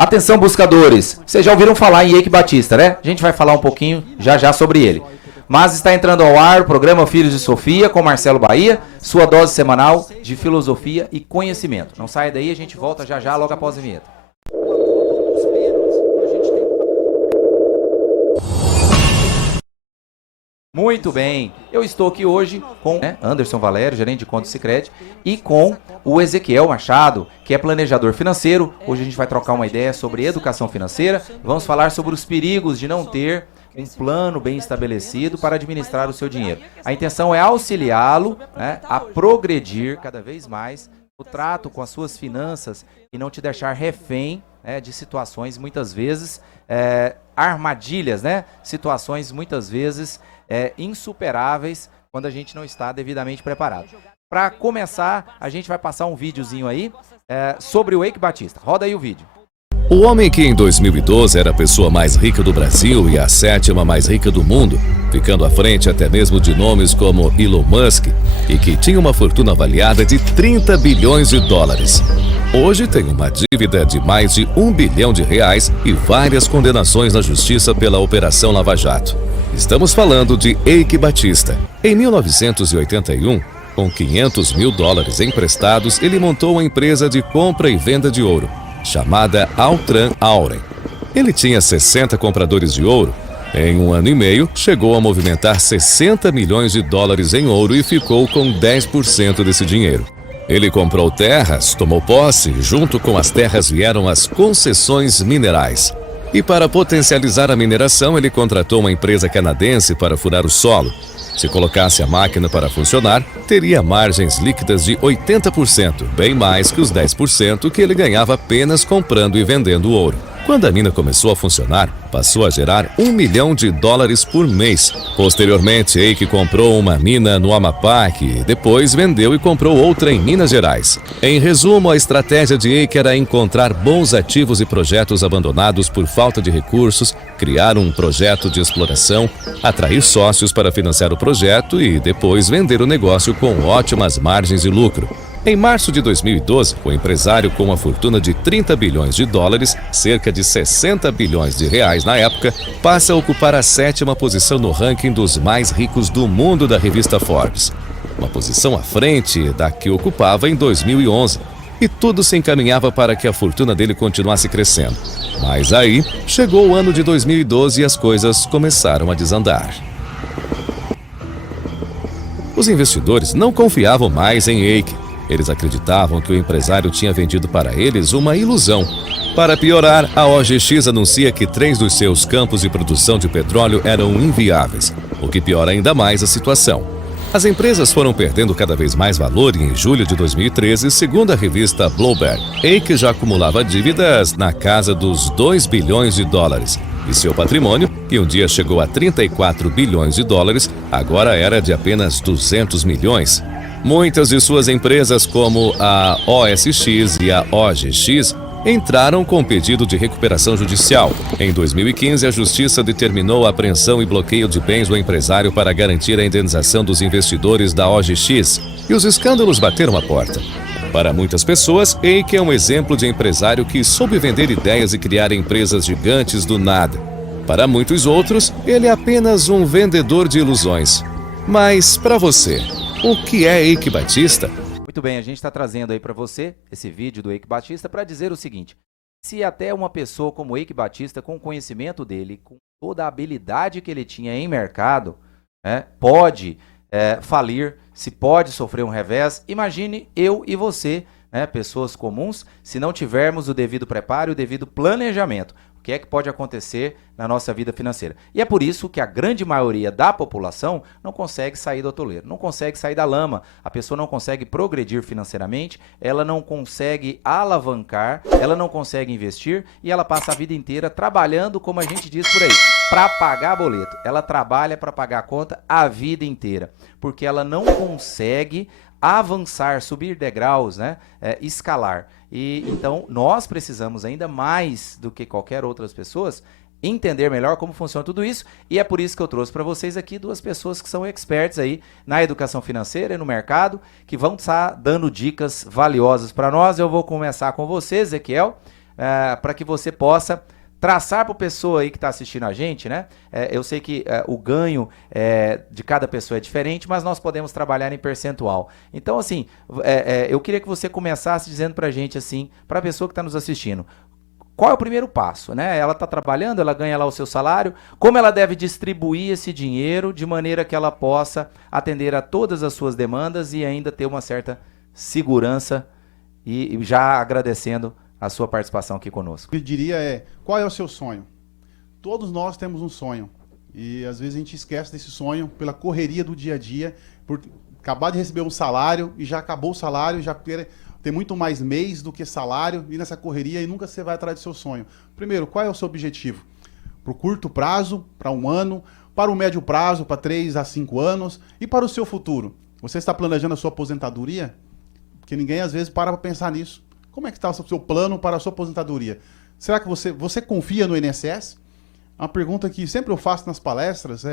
Atenção, buscadores. Vocês já ouviram falar em Eike Batista, né? A gente vai falar um pouquinho já sobre ele. Mas está entrando ao ar o programa Filhos de Sofia com Marcelo Bahia, sua dose semanal de filosofia e conhecimento. Não saia daí, a gente volta já logo após a vinheta. Muito bem, eu estou aqui hoje com Anderson Valério, gerente de contas Sicredi, e com o Ezequiel Machado, que é planejador financeiro. Hoje a gente vai trocar uma ideia sobre educação financeira, vamos falar sobre os perigos de não ter um plano bem estabelecido para administrar o seu dinheiro. A intenção é auxiliá-lo, a progredir cada vez mais o trato com as suas finanças e não te deixar refém de situações muitas vezes armadilhas, situações muitas vezes insuperáveis quando a gente não está devidamente preparado. Para começar, a gente vai passar um videozinho aí sobre o Eike Batista. Roda aí o vídeo. O homem que em 2012 era a pessoa mais rica do Brasil e a 7ª mais rica do mundo, ficando à frente até mesmo de nomes como Elon Musk, e que tinha uma fortuna avaliada de 30 bilhões de dólares. Hoje tem uma dívida de mais de R$1 bilhão e várias condenações na justiça pela Operação Lava Jato. Estamos falando de Eike Batista. Em 1981, com $500 mil emprestados, ele montou uma empresa de compra e venda de ouro, chamada Altran Auren. Ele tinha 60 compradores de ouro. Em 1 ano e meio, chegou a movimentar $60 milhões em ouro e ficou com 10% desse dinheiro. Ele comprou terras, tomou posse, junto com as terras vieram as concessões minerais. E para potencializar a mineração, ele contratou uma empresa canadense para furar o solo. Se colocasse a máquina para funcionar, teria margens líquidas de 80%, bem mais que os 10% que ele ganhava apenas comprando e vendendo ouro. Quando a mina começou a funcionar, passou a gerar $1 milhão por mês. Posteriormente, Eike comprou uma mina no Amapá, que depois vendeu e comprou outra em Minas Gerais. Em resumo, a estratégia de Eike era encontrar bons ativos e projetos abandonados por falta de recursos, criar um projeto de exploração, atrair sócios para financiar o projeto e depois vender o negócio com ótimas margens de lucro. Em março de 2012, o empresário com uma fortuna de $30 bilhões, cerca de R$60 bilhões na época, passa a ocupar a 7ª posição no ranking dos mais ricos do mundo da revista Forbes. Uma posição à frente da que ocupava em 2011. E tudo se encaminhava para que a fortuna dele continuasse crescendo. Mas aí, chegou o ano de 2012 e as coisas começaram a desandar. Os investidores não confiavam mais em Eike. Eles acreditavam que o empresário tinha vendido para eles uma ilusão. Para piorar, a OGX anuncia que 3 dos seus campos de produção de petróleo eram inviáveis, o que piora ainda mais a situação. As empresas foram perdendo cada vez mais valor e em julho de 2013, segundo a revista Bloomberg, Eike já acumulava dívidas na casa dos $2 bilhões e seu patrimônio, que um dia chegou a $34 bilhões, agora era de apenas 200 milhões. Muitas de suas empresas, como a OSX e a OGX, entraram com pedido de recuperação judicial. Em 2015, a Justiça determinou a apreensão e bloqueio de bens do empresário para garantir a indenização dos investidores da OGX, e os escândalos bateram a porta. Para muitas pessoas, Eike é um exemplo de empresário que soube vender ideias e criar empresas gigantes do nada. Para muitos outros, ele é apenas um vendedor de ilusões. Mas, para você, o que é Eike Batista? Muito bem, a gente está trazendo aí para você esse vídeo do Eike Batista para dizer o seguinte: se até uma pessoa como Eike Batista, com o conhecimento dele, com toda a habilidade que ele tinha em mercado, pode falir, se pode sofrer um revés, imagine eu e você, pessoas comuns, se não tivermos o devido preparo e o devido planejamento. O que é que pode acontecer na nossa vida financeira? E é por isso que a grande maioria da população não consegue sair do atoleiro, não consegue sair da lama. A pessoa não consegue progredir financeiramente, ela não consegue alavancar, ela não consegue investir e ela passa a vida inteira trabalhando, como a gente diz por aí, para pagar boleto. Ela trabalha para pagar a conta a vida inteira, porque ela não consegue avançar, subir degraus, escalar. E então nós precisamos ainda mais do que qualquer outras pessoas entender melhor como funciona tudo isso, e é por isso que eu trouxe para vocês aqui duas pessoas que são experts aí na educação financeira e no mercado, que vão estar dando dicas valiosas para nós. Eu vou começar com você, Ezequiel. para que você possa traçar para a pessoa aí que está assistindo a gente, né? Eu sei que o ganho de cada pessoa é diferente, mas nós podemos trabalhar em percentual. Então, assim, eu queria que você começasse dizendo para a gente, assim, para a pessoa que está nos assistindo, qual é o primeiro passo, né? Ela está trabalhando, ela ganha lá o seu salário, como ela deve distribuir esse dinheiro de maneira que ela possa atender a todas as suas demandas e ainda ter uma certa segurança e já agradecendo a sua participação aqui conosco. Eu diria qual é o seu sonho? Todos nós temos um sonho e às vezes a gente esquece desse sonho pela correria do dia a dia, por acabar de receber um salário e já acabou o salário, já tem muito mais mês do que salário e nessa correria e nunca você vai atrás do seu sonho. Primeiro, qual é o seu objetivo? Para o curto prazo, para 1 ano, para o médio prazo, para 3 a 5 anos e para o seu futuro? Você está planejando a sua aposentadoria? Porque ninguém às vezes para pensar nisso. Como é que está o seu plano para a sua aposentadoria? Será que você confia no INSS? Uma pergunta que sempre eu faço nas palestras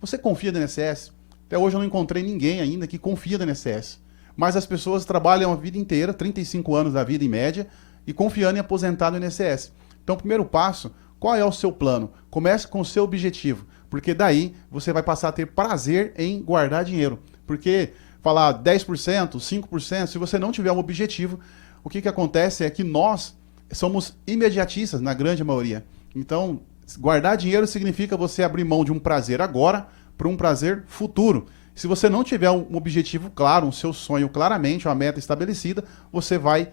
você confia no INSS? Até hoje eu não encontrei ninguém ainda que confia no INSS. Mas as pessoas trabalham a vida inteira, 35 anos da vida em média, e confiando em aposentar no INSS. Então, primeiro passo, qual é o seu plano? Comece com o seu objetivo, porque daí você vai passar a ter prazer em guardar dinheiro. Porque falar 10%, 5%, se você não tiver um objetivo, o que acontece é que nós somos imediatistas, na grande maioria. Então, guardar dinheiro significa você abrir mão de um prazer agora para um prazer futuro. Se você não tiver um objetivo claro, um seu sonho claramente, uma meta estabelecida, você vai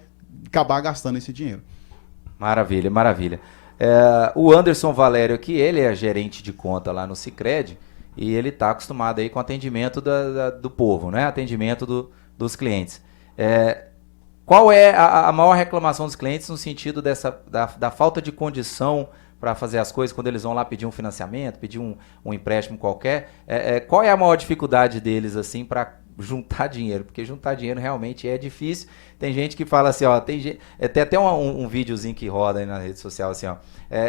acabar gastando esse dinheiro. Maravilha, maravilha. O Anderson Valério aqui, ele é gerente de conta lá no Sicredi e ele está acostumado aí com atendimento do povo, né? Atendimento dos clientes. Qual é a maior reclamação dos clientes no sentido da falta de condição para fazer as coisas quando eles vão lá pedir um financiamento, pedir um empréstimo qualquer? Qual é a maior dificuldade deles assim para juntar dinheiro? Porque juntar dinheiro realmente é difícil. Tem gente que fala assim, ó, tem até um videozinho que roda aí na rede social assim, ó.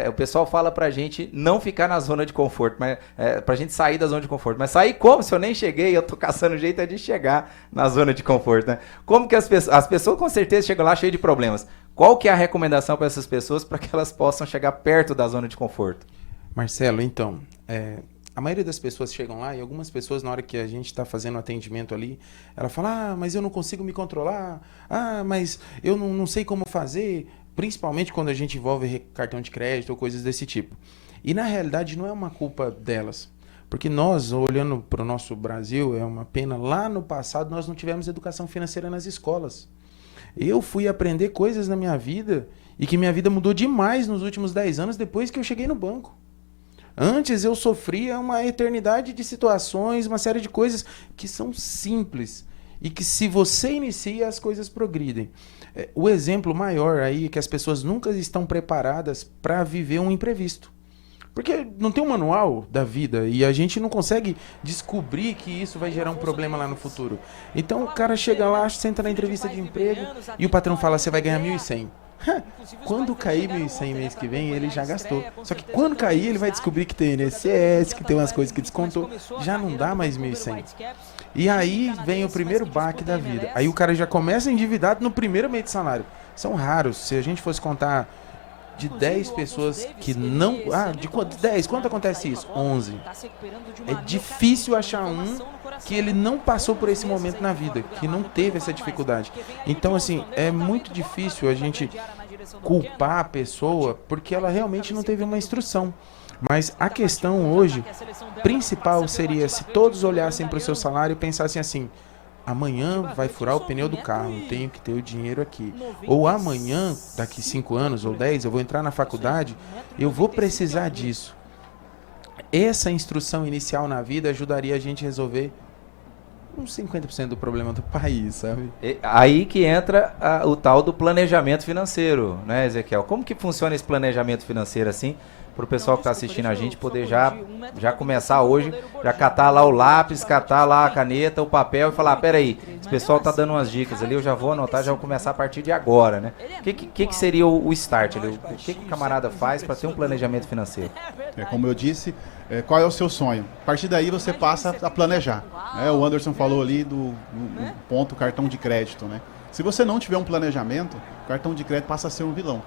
O pessoal fala pra gente não ficar na zona de conforto, mas pra gente sair da zona de conforto. Mas sair como? Se eu nem cheguei, eu tô caçando jeito de chegar na zona de conforto, né? Como que as pessoas com certeza chegam lá cheias de problemas. Qual que é a recomendação para essas pessoas para que elas possam chegar perto da zona de conforto? Marcelo, então, a maioria das pessoas chegam lá e algumas pessoas, na hora que a gente está fazendo o atendimento ali, ela fala, mas eu não consigo me controlar, mas eu não sei como fazer, principalmente quando a gente envolve cartão de crédito ou coisas desse tipo. E na realidade não é uma culpa delas, porque nós, olhando para o nosso Brasil, é uma pena, lá no passado nós não tivemos educação financeira nas escolas. Eu fui aprender coisas na minha vida e que minha vida mudou demais nos últimos 10 anos depois que eu cheguei no banco. Antes eu sofria uma eternidade de situações, uma série de coisas que são simples e que se você inicia as coisas progridem. O exemplo maior aí é que as pessoas nunca estão preparadas para viver um imprevisto. Porque não tem um manual da vida e a gente não consegue descobrir que isso vai gerar um problema lá no futuro. Então o cara chega lá, senta na entrevista de emprego e o patrão fala, você vai ganhar 1.100. Quando cair 1.100 mês que vem, ele já gastou. Só que quando cair, ele vai descobrir que tem INSS, que tem umas coisas que descontou. Já não dá mais 1.100. E aí vem o primeiro baque da vida. Aí o cara já começa endividado no primeiro mês de salário. São raros. Se a gente fosse contar de 10 pessoas que não... de 10, quanto acontece isso? 11. É difícil achar um que ele não passou por esse momento na vida, que não teve essa dificuldade. Então, assim, é muito difícil a gente culpar a pessoa porque ela realmente não teve uma instrução. Mas a questão hoje, principal seria se todos olhassem para o seu salário e pensassem assim, amanhã vai furar o pneu do carro, tenho que ter o dinheiro aqui. Ou amanhã, daqui 5 anos ou 10, eu vou entrar na faculdade, eu vou precisar disso. Essa instrução inicial na vida ajudaria a gente a resolver uns 50% do problema do país, sabe? Aí que entra o tal do planejamento financeiro, né, Ezequiel? Como que funciona esse planejamento financeiro assim? Para o pessoal que está assistindo a gente poder já começar hoje, já catar lá o lápis, catar lá a caneta, o papel e falar, peraí, esse pessoal tá dando umas dicas ali, eu já vou anotar, já vou começar a partir de agora, né? O que seria o start ali? O que o camarada faz para ter um planejamento financeiro? Como eu disse, qual é o seu sonho? A partir daí você passa a planejar. O Anderson falou ali do ponto cartão de crédito, né? Se você não tiver um planejamento, o cartão de crédito passa a ser um vilão.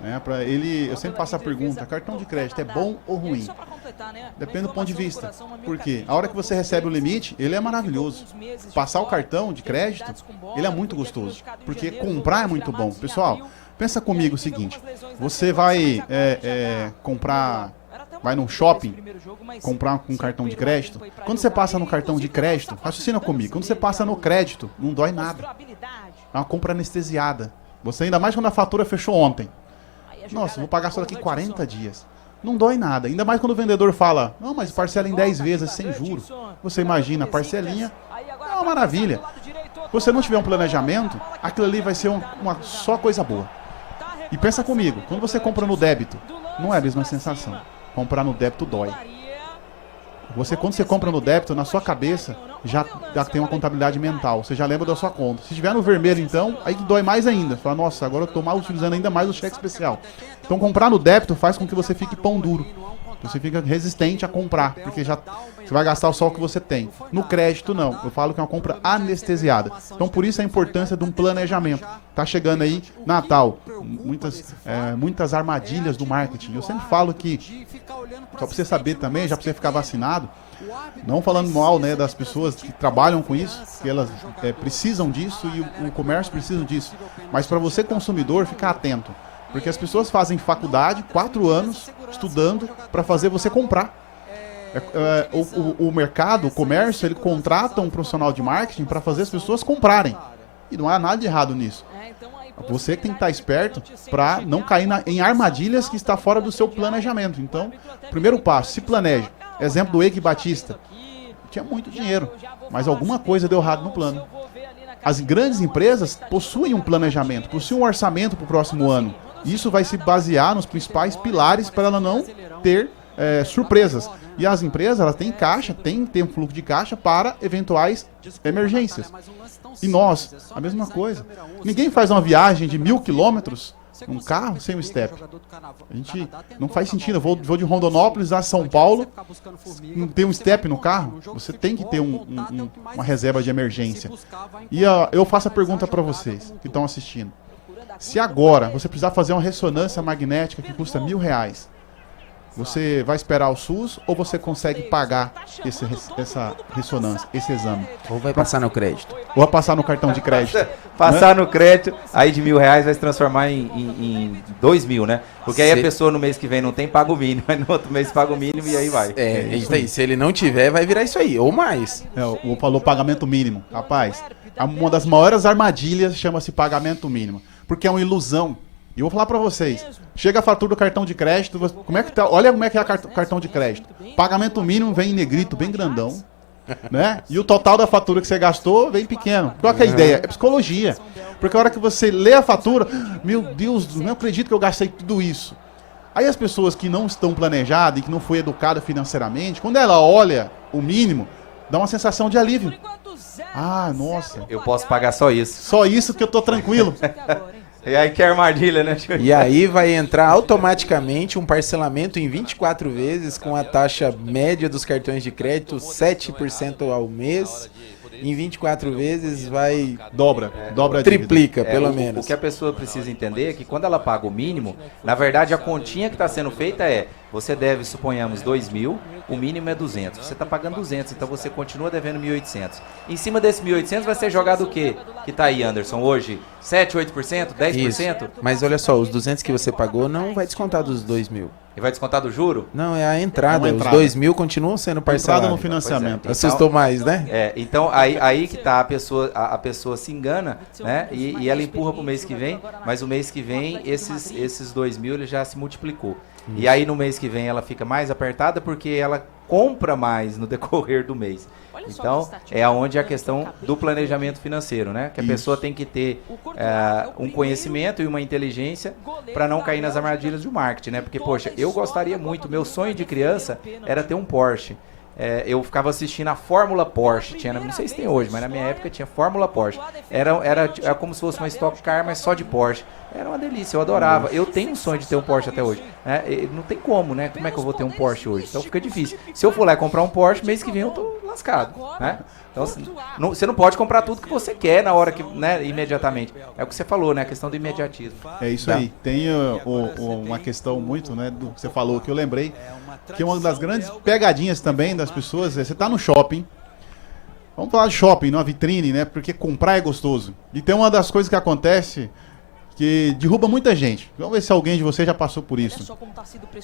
Né? Para ele, eu sempre faço a pergunta: cartão de crédito é bom ou ruim? Depende do ponto de vista. Porque a hora que você recebe o limite, ele é maravilhoso. Passar o cartão de crédito, ele é muito gostoso. Porque comprar é muito bom. Pessoal, pensa comigo o seguinte: você vai comprar, vai num shopping, comprar com cartão de crédito. Quando você passa no cartão de crédito, raciocina comigo, quando você passa no crédito, não dói nada. É uma compra anestesiada. Você, ainda mais quando a fatura fechou ontem. Nossa, vou pagar só daqui 40 dias. Não dói nada. Ainda mais quando o vendedor fala: não, mas parcela em 10 vezes sem juros. Você imagina, a parcelinha é uma maravilha. Se você não tiver um planejamento, aquilo ali vai ser uma só coisa boa. E pensa comigo, quando você compra no débito, não é a mesma sensação. Comprar no débito dói. Quando você compra no débito, na sua cabeça, já tem uma contabilidade mental. Você já lembra da sua conta. Se estiver no vermelho, então, aí dói mais ainda. Fala: nossa, agora eu estou mal utilizando ainda mais o cheque especial. Então, comprar no débito faz com que você fique pão duro. Você fica resistente a comprar, porque já você vai gastar só o que você tem. No crédito, não. Eu falo que é uma compra anestesiada. Então, por isso a importância de um planejamento. Tá chegando aí Natal. Muitas armadilhas do marketing. Eu sempre falo que, só para você saber também, já para você ficar vacinado, não falando mal, né, das pessoas que trabalham com isso, que elas precisam disso e o comércio precisa disso. Mas para você, consumidor, ficar atento. Porque as pessoas fazem faculdade, 4 anos, estudando para fazer você comprar. O mercado, o comércio, ele contrata um profissional de marketing para fazer as pessoas comprarem. E não há nada de errado nisso. Você que tem que estar esperto para não cair em armadilhas que está fora do seu planejamento. Então, primeiro passo, se planeje. Exemplo do Eike Batista. Tinha muito dinheiro, mas alguma coisa deu errado no plano. As grandes empresas possuem um planejamento, possuem um orçamento para o próximo ano. Isso vai se basear nos principais pilares para ela não ter surpresas. E as empresas, elas têm caixa, têm que ter um fluxo de caixa para eventuais emergências. E nós, a mesma coisa. Ninguém faz uma viagem de 1.000 quilômetros num carro sem o step. A gente não faz sentido. Eu vou de Rondonópolis a São Paulo, não tem um step no carro. Você tem que ter uma reserva de emergência. E eu faço a pergunta para vocês que estão assistindo. Se agora você precisar fazer uma ressonância magnética que custa R$1.000, você vai esperar o SUS ou você consegue pagar essa ressonância, esse exame? Ou vai passar no crédito? Ou vai passar no cartão de crédito? Passar no crédito, aí de R$1.000 vai se transformar em 2.000, né? Porque aí a pessoa no mês que vem não tem, paga o mínimo, aí no outro mês paga o mínimo e aí vai. Se ele não tiver, vai virar isso aí, ou mais. Falou pagamento mínimo. Rapaz, uma das maiores armadilhas chama-se pagamento mínimo. Porque é uma ilusão. E eu vou falar pra vocês. Chega a fatura do cartão de crédito, como é que tá? Olha como é que é o cartão de crédito. Pagamento mínimo vem em negrito, bem grandão, né? E o total da fatura que você gastou vem pequeno. Qual que é a ideia? É psicologia. Porque a hora que você lê a fatura, meu Deus, não acredito que eu gastei tudo isso. Aí as pessoas que não estão planejadas e que não foi educada financeiramente, quando ela olha o mínimo, dá uma sensação de alívio. Ah, nossa. Eu posso pagar só isso. Só isso que eu tô tranquilo. E aí que é armadilha, né? E aí vai entrar automaticamente um parcelamento em 24 vezes com a taxa média dos cartões de crédito 7% ao mês. Em 24 vezes vai... Dobra a triplica, dívida. pelo menos. O que a pessoa precisa entender é que quando ela paga o mínimo, na verdade a continha que está sendo feita você deve, suponhamos, 2.000, o mínimo é 200. Você está pagando 200, então você continua devendo 1.800. Em cima desse 1.800 vai ser jogado o quê? Que tá aí, Anderson, hoje? 7, 8%, 10%? Isso. Mas olha só, os 200 que você pagou não vai descontar dos 2.000. E vai descontar do juro? Não, é a entrada. Os 2.000 continuam sendo parcelados. Entrada no financiamento. Assustou mais, né? Então aí que tá, a pessoa se engana, né? E ela empurra pro mês que vem, mas o mês que vem esses 2.000 ele já se multiplicou. E aí no mês que vem ela fica mais apertada porque ela compra mais no decorrer do mês. Então, é aonde a questão do planejamento financeiro, né? Que a pessoa tem que ter um conhecimento e uma inteligência para não cair nas armadilhas do marketing, né? Porque, poxa, eu gostaria muito, meu sonho de criança era ter um Porsche. Eu ficava assistindo a Fórmula Porsche, não sei se tem hoje, mas na minha época tinha Fórmula Porsche. Era como se fosse uma Stock Car, mas só de Porsche. Era uma delícia, eu adorava. Eu tenho um sonho de ter um Porsche até hoje. Não tem como, né? Como é que eu vou ter um Porsche hoje? Então fica difícil. Se eu for lá comprar um Porsche, mês que vem eu tô lascado, né? Então você não pode comprar tudo que você quer na hora que, né, imediatamente. É o que você falou, né? A questão do imediatismo. É isso aí. Tem uma questão muito, né, do que você falou, que eu lembrei, que uma das grandes pegadinhas também das pessoas é você tá no shopping. Vamos falar de shopping, numa vitrine, né? Porque comprar é gostoso. E tem uma das coisas que acontece que derruba muita gente. Vamos ver se alguém de vocês já passou por isso.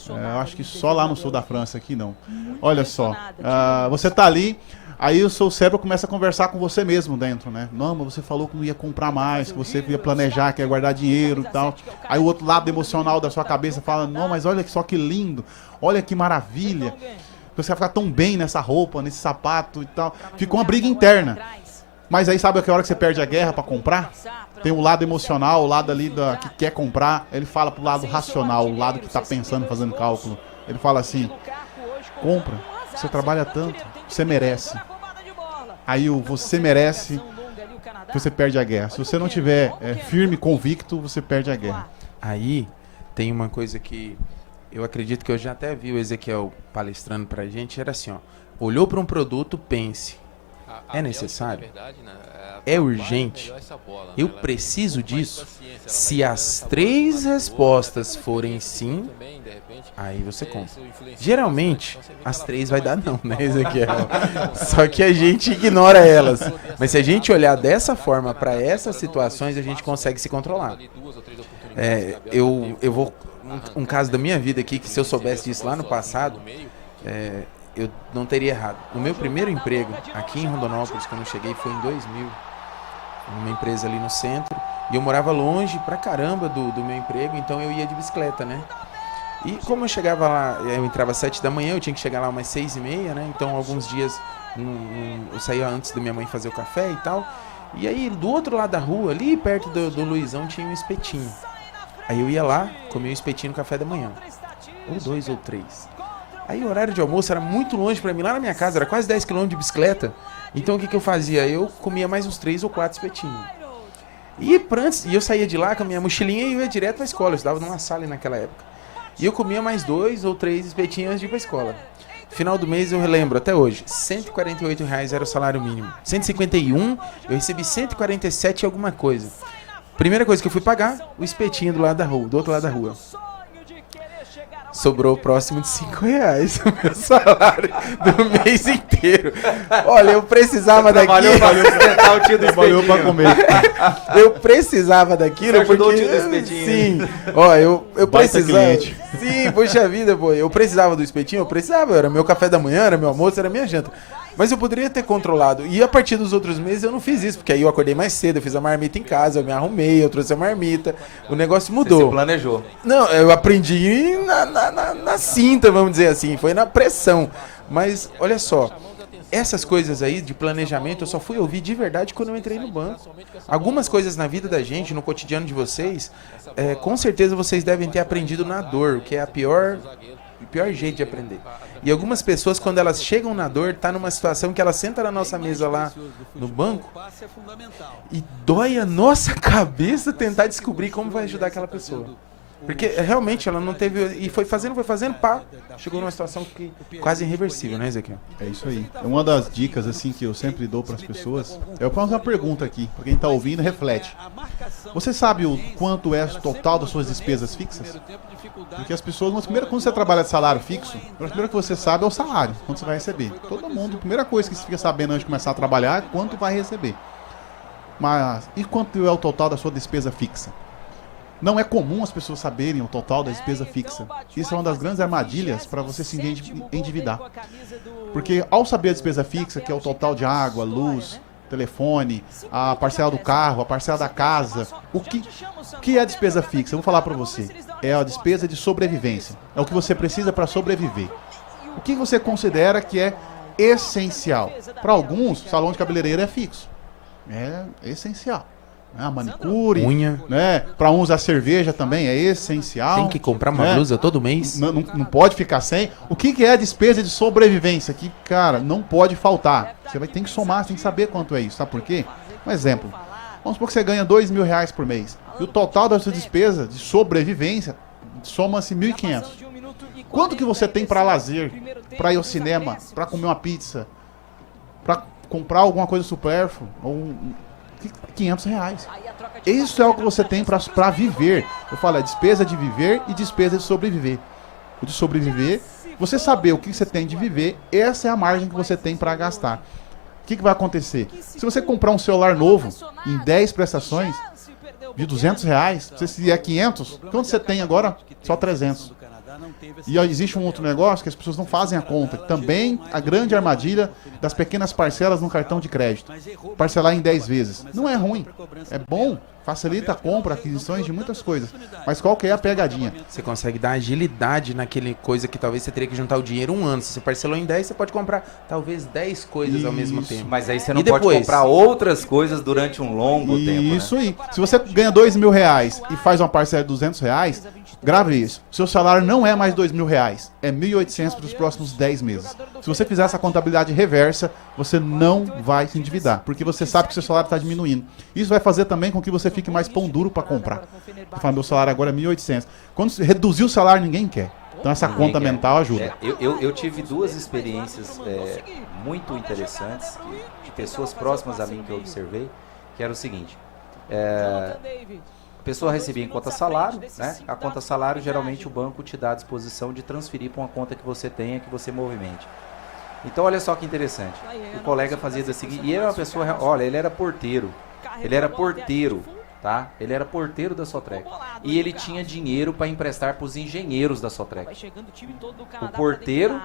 Eu acho que só lá no sul da França, aqui não. Olha só, você tá ali, aí o seu cérebro começa a conversar com você mesmo dentro, né? Não, mas você falou que não ia comprar mais, que você ia planejar, que ia guardar dinheiro e tal. Aí o outro lado emocional da sua cabeça fala, não, mas olha só que lindo, olha que maravilha. Você vai ficar tão bem nessa roupa, nesse sapato e tal. Fica uma briga interna. Mas aí sabe a que hora que você perde a guerra pra comprar? Tem o lado emocional, o lado ali que quer comprar. Ele fala pro lado racional, o lado que tá pensando, fazendo cálculo. Ele fala assim, compra, você trabalha tanto, você merece. Aí o você merece, você perde a guerra. Se você não tiver firme, convicto, você perde a guerra. Aí tem uma coisa que eu acredito que eu já até vi o Ezequiel palestrando pra gente, era assim, ó, olhou para um produto, pense, é necessário? É urgente? Eu preciso disso? Se as 3 respostas forem sim, aí você compra. Geralmente, as 3 vai dar não, né, Ezequiel? Só que a gente ignora elas. Mas se a gente olhar dessa forma para essas situações, a gente consegue se controlar. Eu vou... Um caso da minha vida aqui, que se eu soubesse disso lá no passado, eu não teria errado. O meu primeiro emprego aqui em Rondonópolis, quando eu cheguei, foi em 2000. Numa empresa ali no centro. E eu morava longe pra caramba do meu emprego, então eu ia de bicicleta, né? E como eu chegava lá, eu entrava às 7 da manhã, eu tinha que chegar lá umas 6h30, né? Então alguns dias eu saía antes da minha mãe fazer o café e tal. E aí do outro lado da rua, ali perto do Luizão, tinha um espetinho. Aí eu ia lá, comia o espetinho no café da manhã. Ou 2 ou 3. Aí o horário de almoço era muito longe pra mim, lá na minha casa, era quase 10 km de bicicleta. Então o que eu fazia? Eu comia mais uns 3 ou 4 espetinhos. E eu saía de lá com a minha mochilinha e ia direto pra escola. Eu estudava numa sala naquela época. E eu comia mais 2 ou 3 espetinhos antes de ir pra escola. Final do mês eu relembro até hoje, R$148 era o salário mínimo. 151, eu recebi 147 e alguma coisa. Primeira coisa que eu fui pagar, o espetinho do outro lado da rua. Sobrou próximo de R$5 o meu salário do mês inteiro. Olha, eu precisava daquilo. Trabalhou pra comer. Eu precisava daquilo. Você ajudou porque o tio do espetinho. sim. Ó, eu precisava. Cliente. Sim, poxa vida, pô. Eu precisava do espetinho, eu precisava. Era meu café da manhã, era meu almoço, era minha janta. Mas eu poderia ter controlado. E a partir dos outros meses eu não fiz isso, porque aí eu acordei mais cedo, eu fiz a marmita em casa, eu me arrumei, eu trouxe a marmita. O negócio mudou. Você se planejou. Não, eu aprendi na cinta, vamos dizer assim, foi na pressão. Mas, olha só, essas coisas aí de planejamento eu só fui ouvir de verdade quando eu entrei no banco. Algumas coisas na vida da gente, no cotidiano de vocês, com certeza vocês devem ter aprendido na dor, o que é o pior jeito de aprender. E algumas pessoas, quando elas chegam na dor, tá numa situação que ela senta na nossa mesa lá no banco e dói a nossa cabeça tentar descobrir como vai ajudar aquela pessoa. Porque realmente ela não teve... E foi fazendo, pá, chegou numa situação que quase irreversível, né, Ezequiel? É isso aí. Uma das dicas assim que eu sempre dou para as pessoas, eu faço uma pergunta aqui, para quem tá ouvindo, reflete. Você sabe o quanto é o total das suas despesas fixas? Porque as pessoas, quando você trabalha de salário fixo, a primeira que você sabe é o salário, quanto você vai receber. Todo mundo, a primeira coisa que você fica sabendo antes de começar a trabalhar é quanto vai receber. Mas e quanto é o total da sua despesa fixa? Não é comum as pessoas saberem o total da despesa fixa. Isso é uma das grandes armadilhas para você se endividar. Porque ao saber a despesa fixa, que é o total de água, luz, telefone, a parcela do carro, a parcela da casa, o que é a despesa fixa? Eu vou falar para você. É a despesa de sobrevivência. É o que você precisa para sobreviver. O que você considera que é essencial? Para alguns, salão de cabeleireiro é fixo. É essencial. A manicure, unha, né? Para uns a cerveja também é essencial. Tem que comprar uma blusa todo mês. Não pode ficar sem. O que é a despesa de sobrevivência? Que, cara, não pode faltar. Você vai ter que somar, você tem que saber quanto é isso. Sabe por quê? Um exemplo. Vamos supor que você ganha R$2.000 por mês. E o total da sua despesa de sobrevivência soma-se 1.500. Quanto que você tem para lazer, para ir ao cinema, para comer uma pizza, para comprar alguma coisa supérflua? Ou R$500. Isso é o que você tem para viver. Eu falo, é despesa de viver e despesa de sobreviver. O de sobreviver, você saber o que você tem de viver, essa é a margem que você tem para gastar. O que vai acontecer? Se você comprar um celular novo em 10 prestações de R$200, se é 500, quanto você tem agora? Só 300. E existe um outro negócio que as pessoas não fazem a conta. Também a grande armadilha das pequenas parcelas no cartão de crédito. Parcelar em 10 vezes. Não é ruim. É bom. Facilita a compra, aquisições de muitas coisas. Mas qual que é a pegadinha? Você consegue dar agilidade naquele coisa que talvez você teria que juntar o dinheiro um ano. Se você parcelou em 10, você pode comprar talvez 10 coisas ao mesmo tempo. Mas aí você não E pode depois? comprar outras coisas durante um longo tempo. Isso aí. Se você ganha R$2.000 e faz uma parcela de R$200, grave isso. Seu salário não é mais R$2.000. É 1.800 para os próximos 10 meses. Se você fizer essa contabilidade reversa, você não vai se endividar. Porque você sabe que seu salário está diminuindo. Isso vai fazer também com que você fique mais pão duro para comprar. Você fala, meu salário agora é 1.800. Quando você reduzir o salário, ninguém quer. Então essa conta mental ajuda. Eu tive duas experiências muito interessantes de pessoas próximas a mim que eu observei, que era o seguinte. A pessoa recebia em conta salário, né? A conta salário, geralmente o banco te dá a disposição de transferir para uma conta que você tenha, que você movimente. Então olha só que interessante. O colega fazia da seguinte, e ele era uma pessoa, olha, ele era porteiro. Ele era porteiro, tá? Ele era porteiro da Sotrec. E ele tinha dinheiro para emprestar para os engenheiros da Sotrec. O porteiro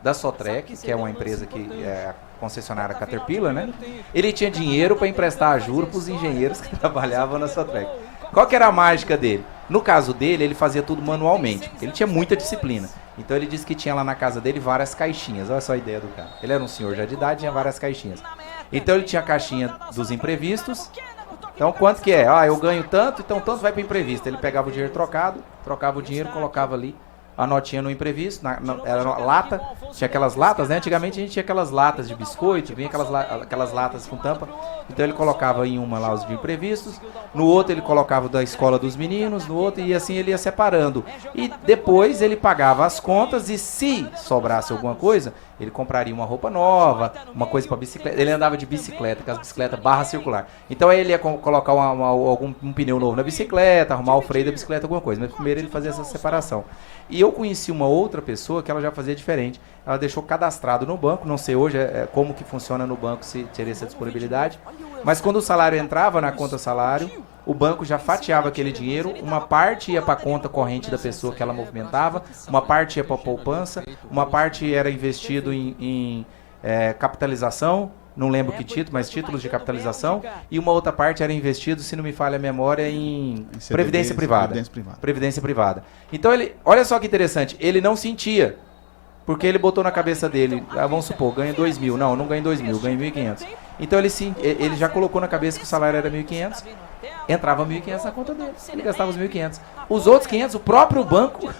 da Sotrec, que é uma empresa que é a concessionária Caterpillar, né? Ele tinha dinheiro para emprestar a juros para os engenheiros que trabalhavam na Sotrec. Qual que era a mágica dele? No caso dele, ele fazia tudo manualmente, porque ele tinha muita disciplina. Então ele disse que tinha lá na casa dele várias caixinhas. Olha só a ideia do cara. Ele era um senhor já de idade, tinha várias caixinhas. Então ele tinha a caixinha dos imprevistos. Então quanto que é? Eu ganho tanto, então tanto vai para imprevisto. Ele pegava o dinheiro trocado, trocava o dinheiro, colocava ali a notinha no imprevisto, era lata, tinha aquelas latas, né? Antigamente a gente tinha aquelas latas de biscoito, vinha aquelas latas com tampa. Então ele colocava em uma lá os de imprevistos, no outro ele colocava da escola dos meninos, no outro, e assim ele ia separando. E depois ele pagava as contas e se sobrasse alguma coisa, ele compraria uma roupa nova, uma coisa para bicicleta. Ele andava de bicicleta, com as bicicletas barra circular. Então aí ele ia colocar um pneu novo na bicicleta, arrumar o freio da bicicleta, alguma coisa. Mas primeiro ele fazia essa separação. E eu conheci uma outra pessoa que ela já fazia diferente. Ela deixou cadastrado no banco, não sei hoje como que funciona no banco, se teria essa disponibilidade. Mas quando o salário entrava na conta salário, o banco já fatiava aquele dinheiro, uma parte ia para a conta corrente da pessoa que ela movimentava, uma parte ia para a poupança, uma parte era investido em capitalização, não lembro que título, mas títulos de capitalização, e uma outra parte era investido, se não me falha a memória, em previdência privada. Previdência privada. Então ele, olha só que interessante, ele não sentia, porque ele botou na cabeça dele, vamos supor, ganha 2.000, não ganha 2.000, ganha 1.500. Então ele já colocou na cabeça que o salário era 1.500, entrava 1.500 na conta dele, ele gastava os 1.500. Os outros 500, o próprio banco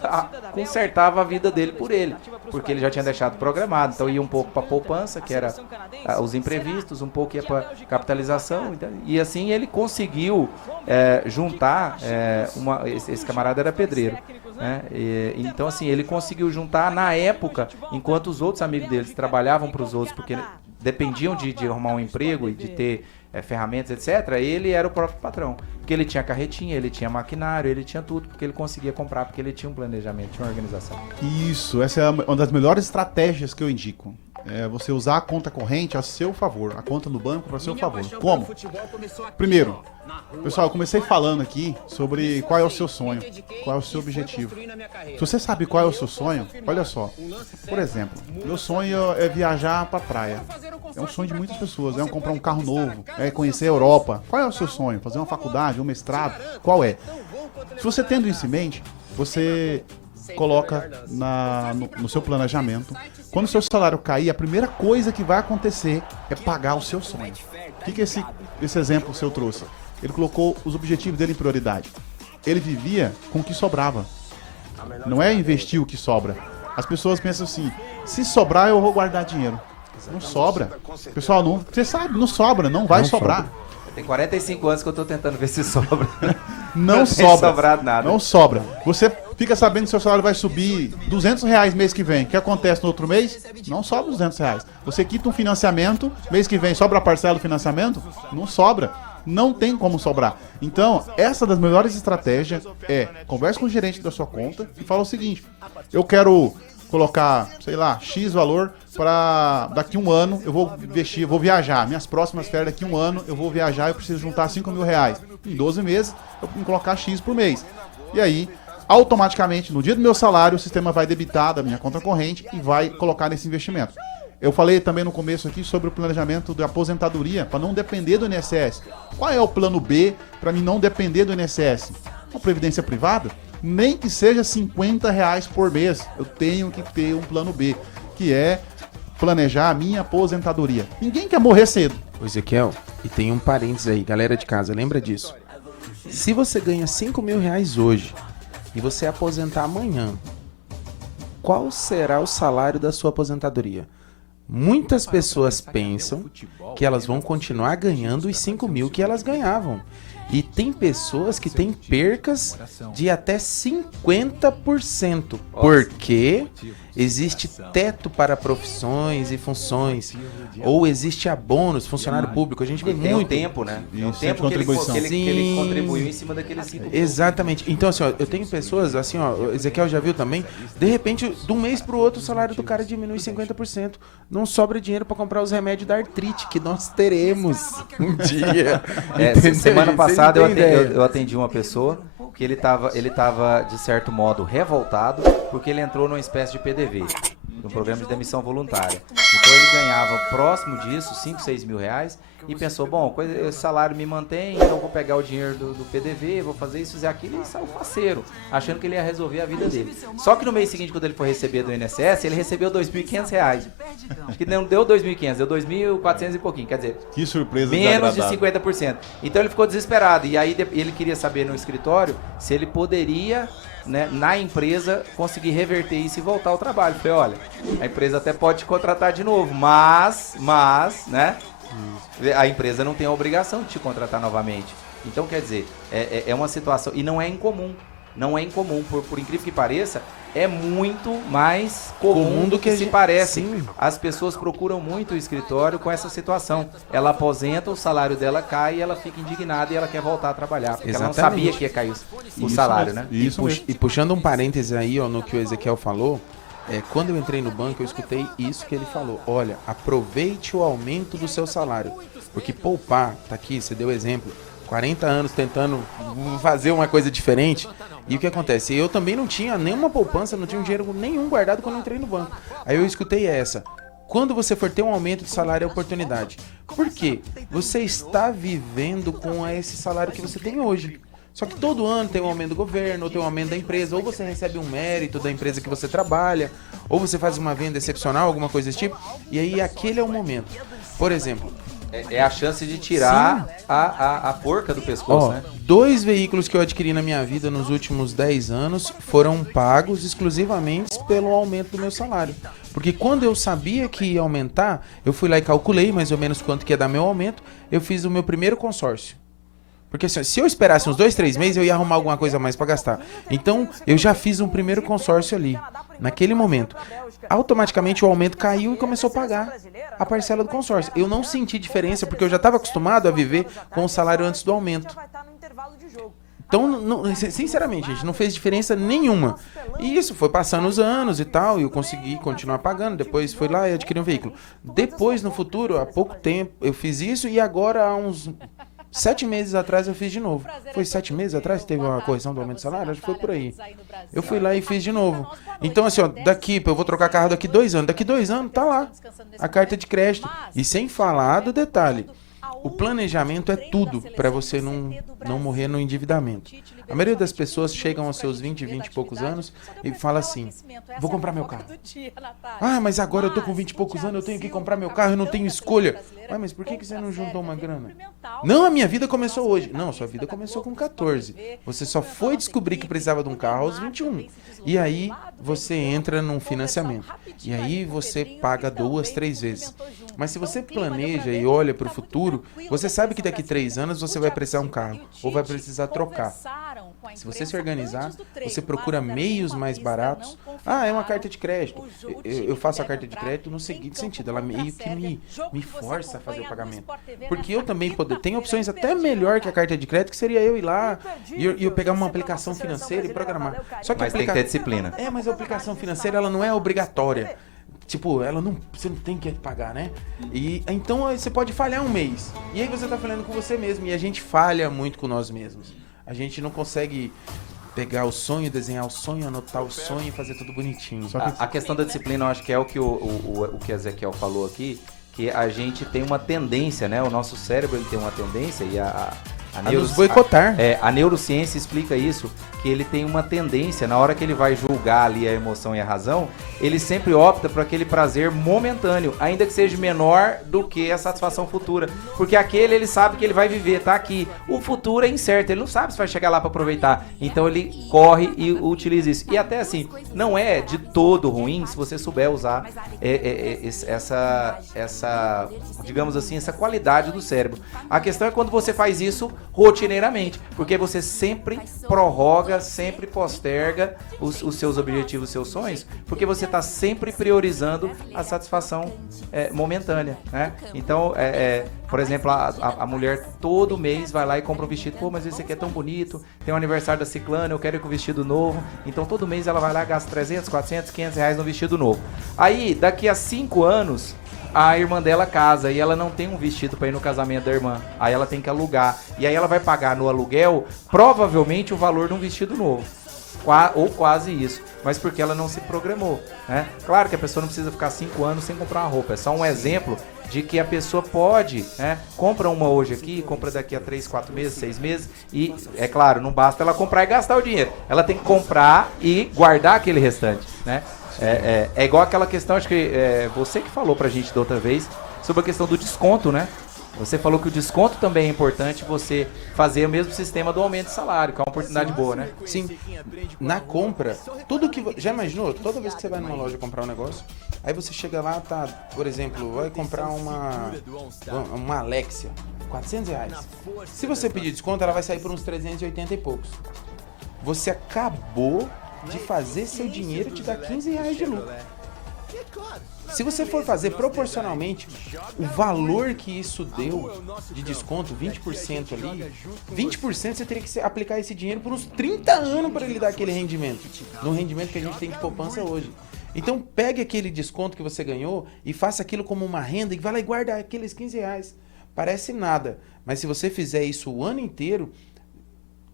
consertava a vida dele por ele, porque ele já tinha deixado programado. Então ia um pouco para poupança, que era os imprevistos, um pouco ia para capitalização, então, e assim ele conseguiu juntar, esse camarada era pedreiro, né? Então assim, ele conseguiu juntar na época, enquanto os outros amigos deles trabalhavam para os outros, porque dependiam de arrumar um emprego e de ter ferramentas, etc., ele era o próprio patrão. Porque ele tinha carretinha, ele tinha maquinário, ele tinha tudo, porque ele conseguia comprar, porque ele tinha um planejamento, tinha uma organização. Isso, essa é uma das melhores estratégias que eu indico. É você usar a conta corrente a seu favor, a conta no banco para seu favor. Como? Primeiro, pessoal, eu comecei falando aqui sobre qual é o seu sonho, qual é o seu objetivo. Se você sabe qual é o seu sonho, olha só. Por exemplo, meu sonho é viajar para a praia. É um sonho de muitas pessoas, é comprar um carro novo, é conhecer a Europa. Qual é o seu sonho? Fazer uma faculdade, um mestrado? Qual é? Se você tendo isso em mente, você coloca no seu planejamento. Quando o seu salário cair, a primeira coisa que vai acontecer é pagar o seu sonho. O que esse exemplo seu trouxe? Ele colocou os objetivos dele em prioridade. Ele vivia com o que sobrava. Não é investir o que sobra. As pessoas pensam assim, se sobrar eu vou guardar dinheiro. Não sobra. Pessoal, você sabe, não sobra, não vai sobrar. Tem 45 anos que eu tô tentando ver se sobra. Não tem sobra. sobrado nada. Não sobra. Você fica sabendo que seu salário vai subir R$200 mês que vem. O que acontece no outro mês? Não sobra R$200. Você quita um financiamento, mês que vem sobra a parcela do financiamento? Não sobra. Não tem como sobrar. Então, essa das melhores estratégias é: converse com o gerente da sua conta e fala o seguinte: eu quero colocar, sei lá, X valor para daqui um ano eu vou investir, eu vou viajar. Minhas próximas férias daqui um ano eu vou viajar, eu preciso juntar R$5.000. Em 12 meses eu vou colocar X por mês. E aí, automaticamente, no dia do meu salário, o sistema vai debitar da minha conta corrente e vai colocar nesse investimento. Eu falei também no começo aqui sobre o planejamento da aposentadoria, para não depender do INSS. Qual é o plano B para mim não depender do INSS? Uma previdência privada? Nem que seja R$50 por mês, eu tenho que ter um plano B, que é planejar a minha aposentadoria. Ninguém quer morrer cedo. Ô, Ezequiel, e tem um parênteses aí, galera de casa, lembra disso? Se você ganha R$5.000 hoje e você aposentar amanhã, qual será o salário da sua aposentadoria? Muitas pessoas pensam que elas vão continuar ganhando os 5.000 que elas ganhavam. E tem pessoas que têm percas de até 50%. Porque existe teto para profissões e funções. Ou existe abonos, funcionário público. A gente vê Tem um muito. tempo, né? Tem um Isso, tempo que ele contribuiu em cima daqueles 5 Exatamente. Então, assim, ó, eu tenho pessoas, assim, ó, o Ezequiel já viu também, de repente, de um mês pro outro, o salário do cara diminui 50%. Não sobra dinheiro para comprar os remédios da artrite, que nós teremos um dia. Semana passada Você não tem ideia. eu atendi uma pessoa que ele tava, de certo modo, revoltado, porque ele entrou numa espécie de PDV, um programa de demissão voluntária. Então ele ganhava próximo disso, 5, 6 mil reais, e pensou: bom, esse salário me mantém, então vou pegar o dinheiro do PDV, vou fazer isso, fazer aquilo, e saiu faceiro, achando que ele ia resolver a vida dele. Só que no mês seguinte, quando ele foi receber do INSS, ele recebeu R$2.500. Acho que não deu 2.500, deu 2.400 e pouquinho, quer dizer, Que surpresa menos de desagradável. 50%. Então ele ficou desesperado, e aí ele queria saber no escritório se ele poderia, né, na empresa, conseguir reverter isso e voltar ao trabalho. Eu falei: olha, a empresa até pode te contratar de novo, mas, né, a empresa não tem a obrigação de te contratar novamente. Então, quer dizer, é uma situação, e não é incomum, por incrível que pareça, é muito mais comum do que se parece. Sim. As pessoas procuram muito o escritório com essa situação. Ela aposenta, o salário dela cai e ela fica indignada e ela quer voltar a trabalhar, porque ela não Exatamente. sabia que ia cair o Isso salário, mesmo. né? Isso mesmo. E puxando um parêntese aí, ó, no que o Ezequiel falou, quando eu entrei no banco, eu escutei isso que ele falou: olha, aproveite o aumento do seu salário, porque poupar, tá aqui, você deu exemplo, 40 anos tentando fazer uma coisa diferente, e o que acontece? Eu também não tinha nenhuma poupança, não tinha um dinheiro nenhum guardado quando eu entrei no banco. Aí eu escutei essa: quando você for ter um aumento de salário, é oportunidade. Por quê? Você está vivendo com esse salário que você tem hoje. Só que todo ano tem um aumento do governo, ou tem um aumento da empresa, ou você recebe um mérito da empresa que você trabalha, ou você faz uma venda excepcional, alguma coisa desse tipo, e aí aquele é o momento. Por exemplo, É a chance de tirar a forca do pescoço, ó, né? 2 veículos que eu adquiri na minha vida nos últimos 10 anos foram pagos exclusivamente pelo aumento do meu salário. Porque quando eu sabia que ia aumentar, eu fui lá e calculei mais ou menos quanto que ia dar meu aumento, eu fiz o meu primeiro consórcio. Porque assim, se eu esperasse uns 2, 3 meses, eu ia arrumar alguma coisa a mais para gastar. Então, eu já fiz um primeiro consórcio ali, naquele momento. Automaticamente o aumento caiu e começou a pagar a parcela do consórcio. Eu não senti diferença, porque eu já estava acostumado a viver com o salário antes do aumento. Então, sinceramente, gente, não fez diferença nenhuma. E isso foi passando os anos e tal, e eu consegui continuar pagando. Depois fui lá e adquiri um veículo. Depois, no futuro, há pouco tempo, eu fiz isso, e agora há uns 7 meses atrás eu fiz de novo. Foi 7 meses atrás que teve uma correção do aumento do salário? Acho que foi por aí. Eu fui lá e fiz de novo. Então, assim, ó, eu vou trocar carro daqui 2 anos. Daqui 2 anos tá lá a carta de crédito. E sem falar do detalhe: o planejamento é tudo para você não morrer no endividamento. A maioria das pessoas chegam aos seus 20 e poucos anos e fala assim, vou comprar meu carro. Ah, mas agora eu tô com 20 e poucos anos, eu tenho que comprar meu carro, eu não tenho escolha. Ué, mas por que você não juntou uma grana? Não, a minha vida começou hoje. Não, sua vida começou com 14. Você só foi descobrir que precisava de um carro aos 21. E aí você entra num financiamento. E aí você paga 2, 3 vezes. Mas se você planeja e olha para o futuro, você sabe que daqui 3 anos você vai precisar um carro ou vai precisar trocar. Se você se organizar, você procura meios mais baratos. Ah, é uma carta de crédito. Eu faço a carta de crédito no seguinte sentido, ela meio que me força a fazer o pagamento. Porque eu também tenho opções até melhor que a carta de crédito, que seria eu ir lá e eu pegar uma aplicação financeira e programar. Só que Mas tem que ter disciplina. Mas a aplicação financeira ela não é obrigatória. Tipo, você não tem que pagar, né? E então você pode falhar um mês. E aí você tá falhando com você mesmo. E a gente falha muito com nós mesmos. A gente não consegue pegar o sonho, desenhar o sonho, anotar o sonho e fazer tudo bonitinho. Só que a questão da disciplina, eu acho que é o que o que Ezequiel falou aqui, que a gente tem uma tendência, né? O nosso cérebro ele tem uma tendência e a nos boicotar. A neurociência explica isso, que ele tem uma tendência, na hora que ele vai julgar ali a emoção e a razão, ele sempre opta por aquele prazer momentâneo, ainda que seja menor do que a satisfação futura. Porque aquele ele sabe que ele vai viver, tá aqui. O futuro é incerto, ele não sabe se vai chegar lá para aproveitar. Então ele corre e utiliza isso. E até assim, não é de todo ruim se você souber usar essa, digamos assim, essa qualidade do cérebro. A questão é quando você faz isso rotineiramente, porque você sempre prorroga, sempre posterga os seus objetivos, os seus sonhos, porque você está sempre priorizando a satisfação momentânea, né? Então, por exemplo, a mulher todo mês vai lá e compra um vestido. Pô, mas esse aqui é tão bonito, tem o aniversário da ciclana, eu quero ir com o vestido novo. Então todo mês ela vai lá e gasta 300, 400, 500 reais no vestido novo. Aí, daqui a 5 anos, a irmã dela casa e ela não tem um vestido para ir no casamento da irmã. Aí ela tem que alugar. E aí ela vai pagar no aluguel provavelmente o valor de um vestido novo. Ou quase isso. Mas porque ela não se programou, né? Claro que a pessoa não precisa ficar 5 anos sem comprar uma roupa. É só um exemplo de que a pessoa pode, né? Compra uma hoje aqui, compra daqui a 3, 4 meses, 6 meses. E, é claro, não basta ela comprar e gastar o dinheiro. Ela tem que comprar e guardar aquele restante, né? É igual aquela questão, acho que você que falou pra gente da outra vez, sobre a questão do desconto, né? Você falou que o desconto também é importante você fazer o mesmo sistema do aumento de salário, que é uma oportunidade boa, né? Sim. Na compra, tudo que... Já imaginou? Toda vez que você vai numa loja comprar um negócio, aí você chega lá, tá, por exemplo, vai comprar uma Alexia, 400 reais. Se você pedir desconto, ela vai sair por uns 380 e poucos. Você acabou de fazer seu dinheiro te dar 15 reais de lucro. Se você for fazer proporcionalmente o valor que isso deu de desconto, 20% ali, 20% você teria que aplicar esse dinheiro por uns 30 anos para ele dar aquele rendimento, no rendimento que a gente tem de poupança hoje. Então pegue aquele desconto que você ganhou e faça aquilo como uma renda e vá lá e guarda aqueles 15 reais. Parece nada, mas se você fizer isso o ano inteiro,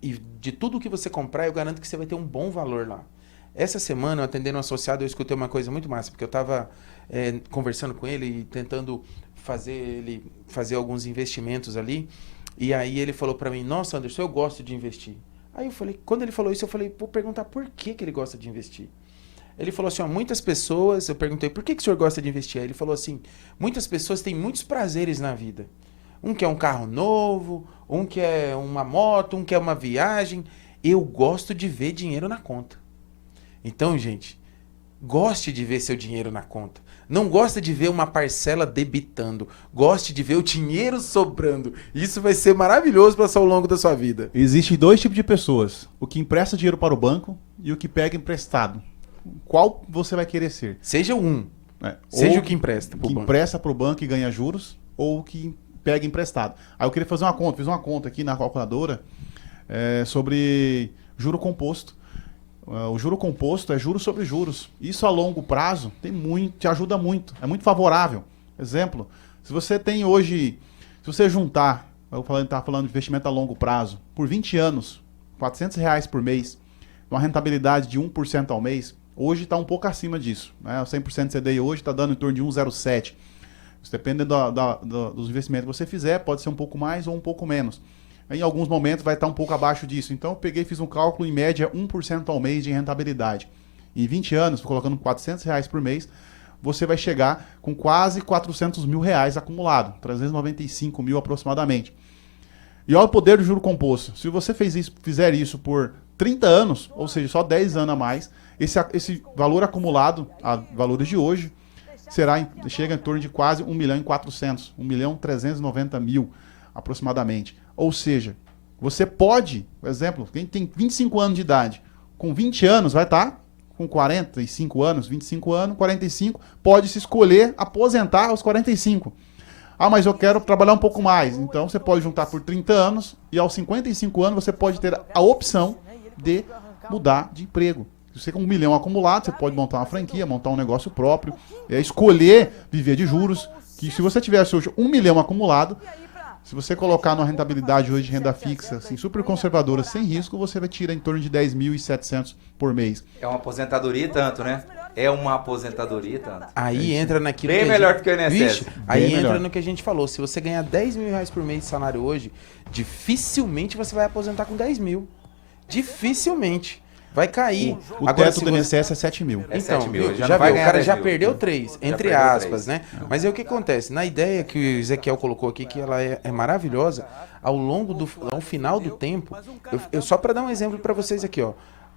e de tudo que você comprar, eu garanto que você vai ter um bom valor lá. Essa semana, atendendo um associado, eu escutei uma coisa muito massa, porque eu estava conversando com ele e tentando fazer alguns investimentos ali, e aí ele falou para mim, nossa, Anderson, eu gosto de investir. Aí eu falei, quando ele falou isso, eu falei, vou perguntar por que ele gosta de investir. Ele falou assim, ó, muitas pessoas, eu perguntei, por que o senhor gosta de investir? Aí ele falou assim, muitas pessoas têm muitos prazeres na vida. Um quer um carro novo, um quer uma moto, um quer uma viagem. Eu gosto de ver dinheiro na conta. Então, gente, goste de ver seu dinheiro na conta. Não gosta de ver uma parcela debitando. Goste de ver o dinheiro sobrando. Isso vai ser maravilhoso para ao longo da sua vida. Existem 2 tipos de pessoas. O que empresta dinheiro para o banco e o que pega emprestado. Qual você vai querer ser? Seja um. Seja o que empresta para o banco. Empresta para o banco e ganha juros, ou o que pega emprestado. Aí eu queria fazer uma conta. Fiz uma conta aqui na calculadora sobre juro composto. O juro composto é juros sobre juros. Isso a longo prazo te ajuda muito. É muito favorável. Exemplo, se você tem hoje, se você juntar, estava falando de investimento a longo prazo, por 20 anos, R$400 por mês, uma rentabilidade de 1% ao mês, hoje está um pouco acima disso. Né? O 100% CDI hoje está dando em torno de 1,07%. Dependendo dos investimentos que você fizer, pode ser um pouco mais ou um pouco menos. Em alguns momentos vai estar um pouco abaixo disso. Então eu peguei e fiz um cálculo em média 1% ao mês de rentabilidade. Em 20 anos, colocando R$400 por mês, você vai chegar com quase R$400 mil acumulado, 395 mil aproximadamente. E olha o poder do juro composto. Se você fizer isso por 30 anos, ou seja, só 10 anos a mais, esse valor acumulado, a valores de hoje, chega em torno de quase 1.400.000, 1.390.000 aproximadamente. Ou seja, você pode, por exemplo, quem tem 25 anos de idade, com 20 anos vai estar com 45 anos, 25 anos, 45, pode se escolher aposentar aos 45. Ah, mas eu quero trabalhar um pouco mais. Então você pode juntar por 30 anos e aos 55 anos você pode ter a opção de mudar de emprego. Se você com 1 milhão acumulado, você pode montar uma franquia, montar um negócio próprio, escolher viver de juros, que se você tivesse hoje 1 milhão acumulado, se você colocar numa rentabilidade hoje de renda fixa, assim, super conservadora, sem risco, você vai tirar em torno de 10.700 por mês. É uma aposentadoria e tanto, né? É uma aposentadoria e tanto. Aí entra naquilo bem que melhor do que o INSS. Vixe, aí Bem entra melhor. no que a gente falou. Se você ganhar R$10 mil por mês de salário hoje, dificilmente você vai aposentar com 10 mil. Dificilmente. Vai cair. O Agora, teto se do você- INSS é 7 mil. É Então, 7 mil, viu? já Já não vai viu, o ganhar cara 10 já mil. perdeu 3, entre perdeu aspas, 3. né? Mas aí o que acontece? Na ideia que o Ezequiel colocou aqui, que ela é maravilhosa, ao final do tempo, só para dar um exemplo para vocês aqui, ó.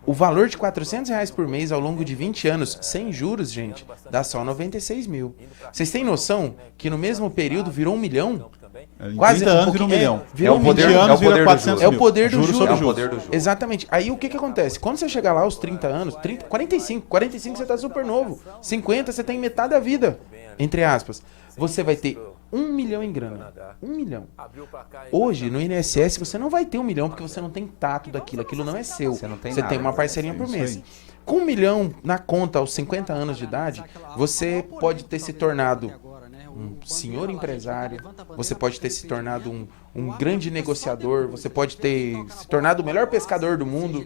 O valor de R$400 por mês ao longo de 20 anos, sem juros, gente, dá só 96 mil. Vocês têm noção que no mesmo período virou 1 milhão? Em Quase 30 anos pouquinho- vira 1 milhão. virou É o 20 poder- anos é o vira poder do 400 juro. mil. É o poder do Juros juro. sobre É o juros. poder do juro. Exatamente. Aí o que acontece? Quando você chegar lá aos 30 anos, 30, 45 você tá super novo. 50 você tem metade da vida, entre aspas. Você vai ter 1 milhão em grana. 1 milhão. Hoje, no INSS, você não vai ter 1 milhão porque você não tem tato daquilo. Aquilo não é seu. Você não tem Você nada. tem uma parcelinha por Isso mês. aí. Com 1 milhão na conta aos 50 anos de idade, você pode ter se tornado um senhor empresário, você pode ter se tornado um grande negociador, você pode ter se tornado o melhor pescador do mundo.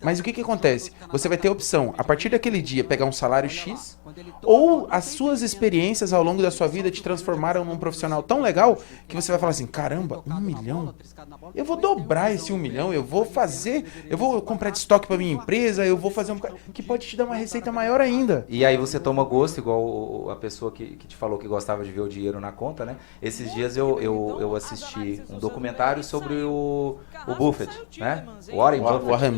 Mas o que acontece? Você vai ter a opção, a partir daquele dia, pegar um salário X, ou as suas experiências ao longo da sua vida te transformaram num profissional tão legal que você vai falar assim, caramba, 1 milhão? Eu vou dobrar esse 1 milhão, eu vou comprar de estoque para minha empresa, eu vou fazer que pode te dar uma receita maior ainda. E aí você toma gosto, igual a pessoa que te falou que gostava de ver o dinheiro na conta, né? Esses dias eu assisti um documentário sobre o Buffett, né? Warren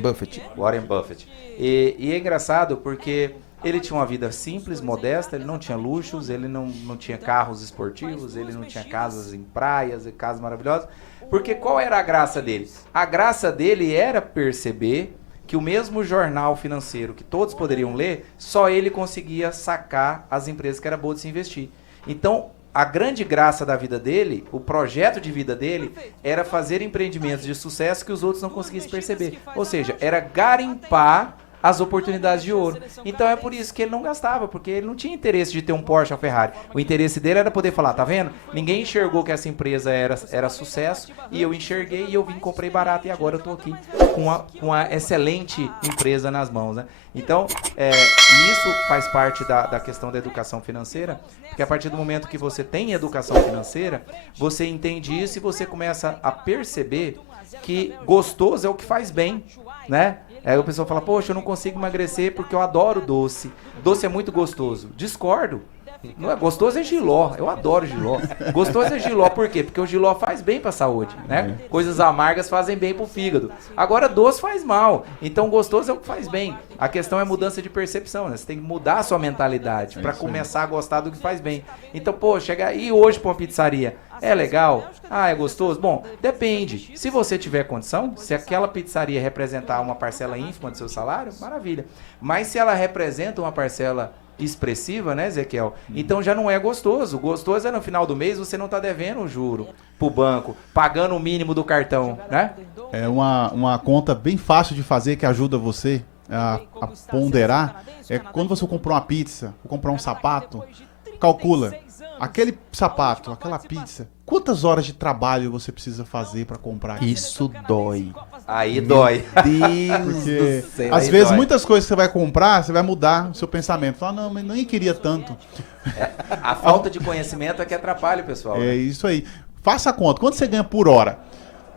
Buffett. Warren Buffett. E é engraçado porque ele tinha uma vida simples, modesta, ele não tinha luxos, ele não tinha carros esportivos, ele não tinha casas em praias e casas maravilhosas. Porque qual era a graça dele? A graça dele era perceber que o mesmo jornal financeiro que todos poderiam ler, só ele conseguia sacar as empresas que era boa de se investir. Então, a grande graça da vida dele, o projeto de vida dele, era fazer empreendimentos de sucesso que os outros não conseguissem perceber. Ou seja, era garimpar as oportunidades de ouro. Então é por isso que ele não gastava, porque ele não tinha interesse de ter um Porsche ou Ferrari. O interesse dele era poder falar, tá vendo? Ninguém enxergou que essa empresa era sucesso, e eu enxerguei e eu vim, comprei barato, e agora eu tô aqui com uma excelente empresa nas mãos, né? Então, isso faz parte da questão da educação financeira, porque a partir do momento que você tem educação financeira, você entende isso e você começa a perceber que gostoso é o que faz bem, né? Aí o pessoal fala, poxa, eu não consigo emagrecer porque eu adoro doce. Doce é muito gostoso. Discordo. Não é gostoso, é jiló. Eu adoro jiló. Gostoso é jiló, por quê? Porque o jiló faz bem pra saúde, né? Coisas amargas fazem bem pro fígado. Agora, doce faz mal. Então, gostoso é o que faz bem. A questão é mudança de percepção, né? Você tem que mudar a sua mentalidade pra começar a gostar do que faz bem. Então, pô, chegar e hoje pra uma pizzaria, é legal? Ah, é gostoso? Bom, depende. Se você tiver condição, se aquela pizzaria representar uma parcela ínfima do seu salário, maravilha. Mas se ela representa uma parcela expressiva, né, Ezequiel? Então já não é gostoso. Gostoso é no final do mês você não tá devendo um juro pro banco, pagando o mínimo do cartão, né? É uma conta bem fácil de fazer que ajuda você a ponderar. É quando você comprar uma pizza, ou comprar um sapato, calcula aquele sapato, aquela pizza, quantas horas de trabalho você precisa fazer para comprar aquilo? Isso dói. Aí dói. Deus Porque do céu. às aí vezes dói. muitas coisas que você vai comprar, você vai mudar o seu pensamento. Fala, não, mas nem queria tanto. A falta de conhecimento é que atrapalha o pessoal. É Né? isso aí. Faça a conta. Quanto você ganha por hora?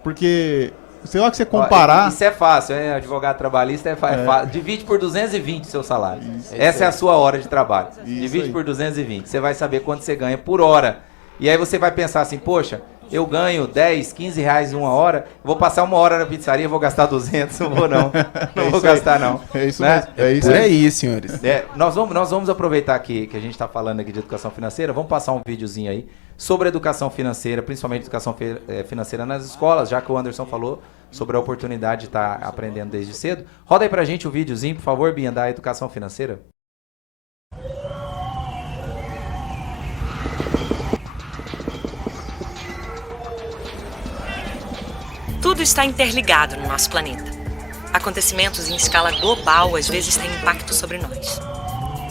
Porque sei lá que você comparar... Isso é fácil, advogado trabalhista é fácil. Divide por 220 o seu salário. Essa é a sua hora de trabalho. Divide por 220. Você vai saber quanto você ganha por hora. E aí você vai pensar assim, poxa, eu ganho 10, 15 reais uma hora, vou passar uma hora na pizzaria, vou gastar 200, não vou não. Não vou gastar não. É isso né? mesmo. É isso Por aí. aí, senhores. Nós vamos aproveitar aqui que a gente está falando aqui de educação financeira, vamos passar um videozinho aí sobre educação financeira, principalmente educação financeira nas escolas, já que o Anderson falou sobre a oportunidade de estar aprendendo desde cedo. Roda aí pra gente o videozinho, por favor, Binha, da educação financeira. Tudo está interligado no nosso planeta. Acontecimentos em escala global às vezes têm impacto sobre nós.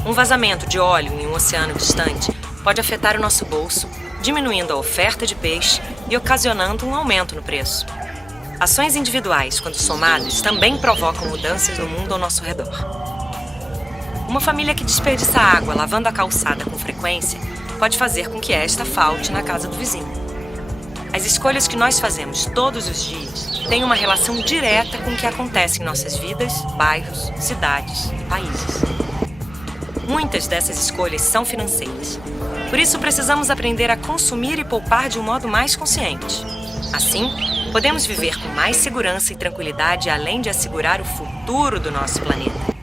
Um vazamento de óleo em um oceano distante pode afetar o nosso bolso, diminuindo a oferta de peixe e ocasionando um aumento no preço. Ações individuais, quando somadas, também provocam mudanças no mundo ao nosso redor. Uma família que desperdiça água lavando a calçada com frequência pode fazer com que esta falte na casa do vizinho. As escolhas que nós fazemos todos os dias têm uma relação direta com o que acontece em nossas vidas, bairros, cidades e países. Muitas dessas escolhas são financeiras. Por isso, precisamos aprender a consumir e poupar de um modo mais consciente. Assim, podemos viver com mais segurança e tranquilidade, além de assegurar o futuro do nosso planeta.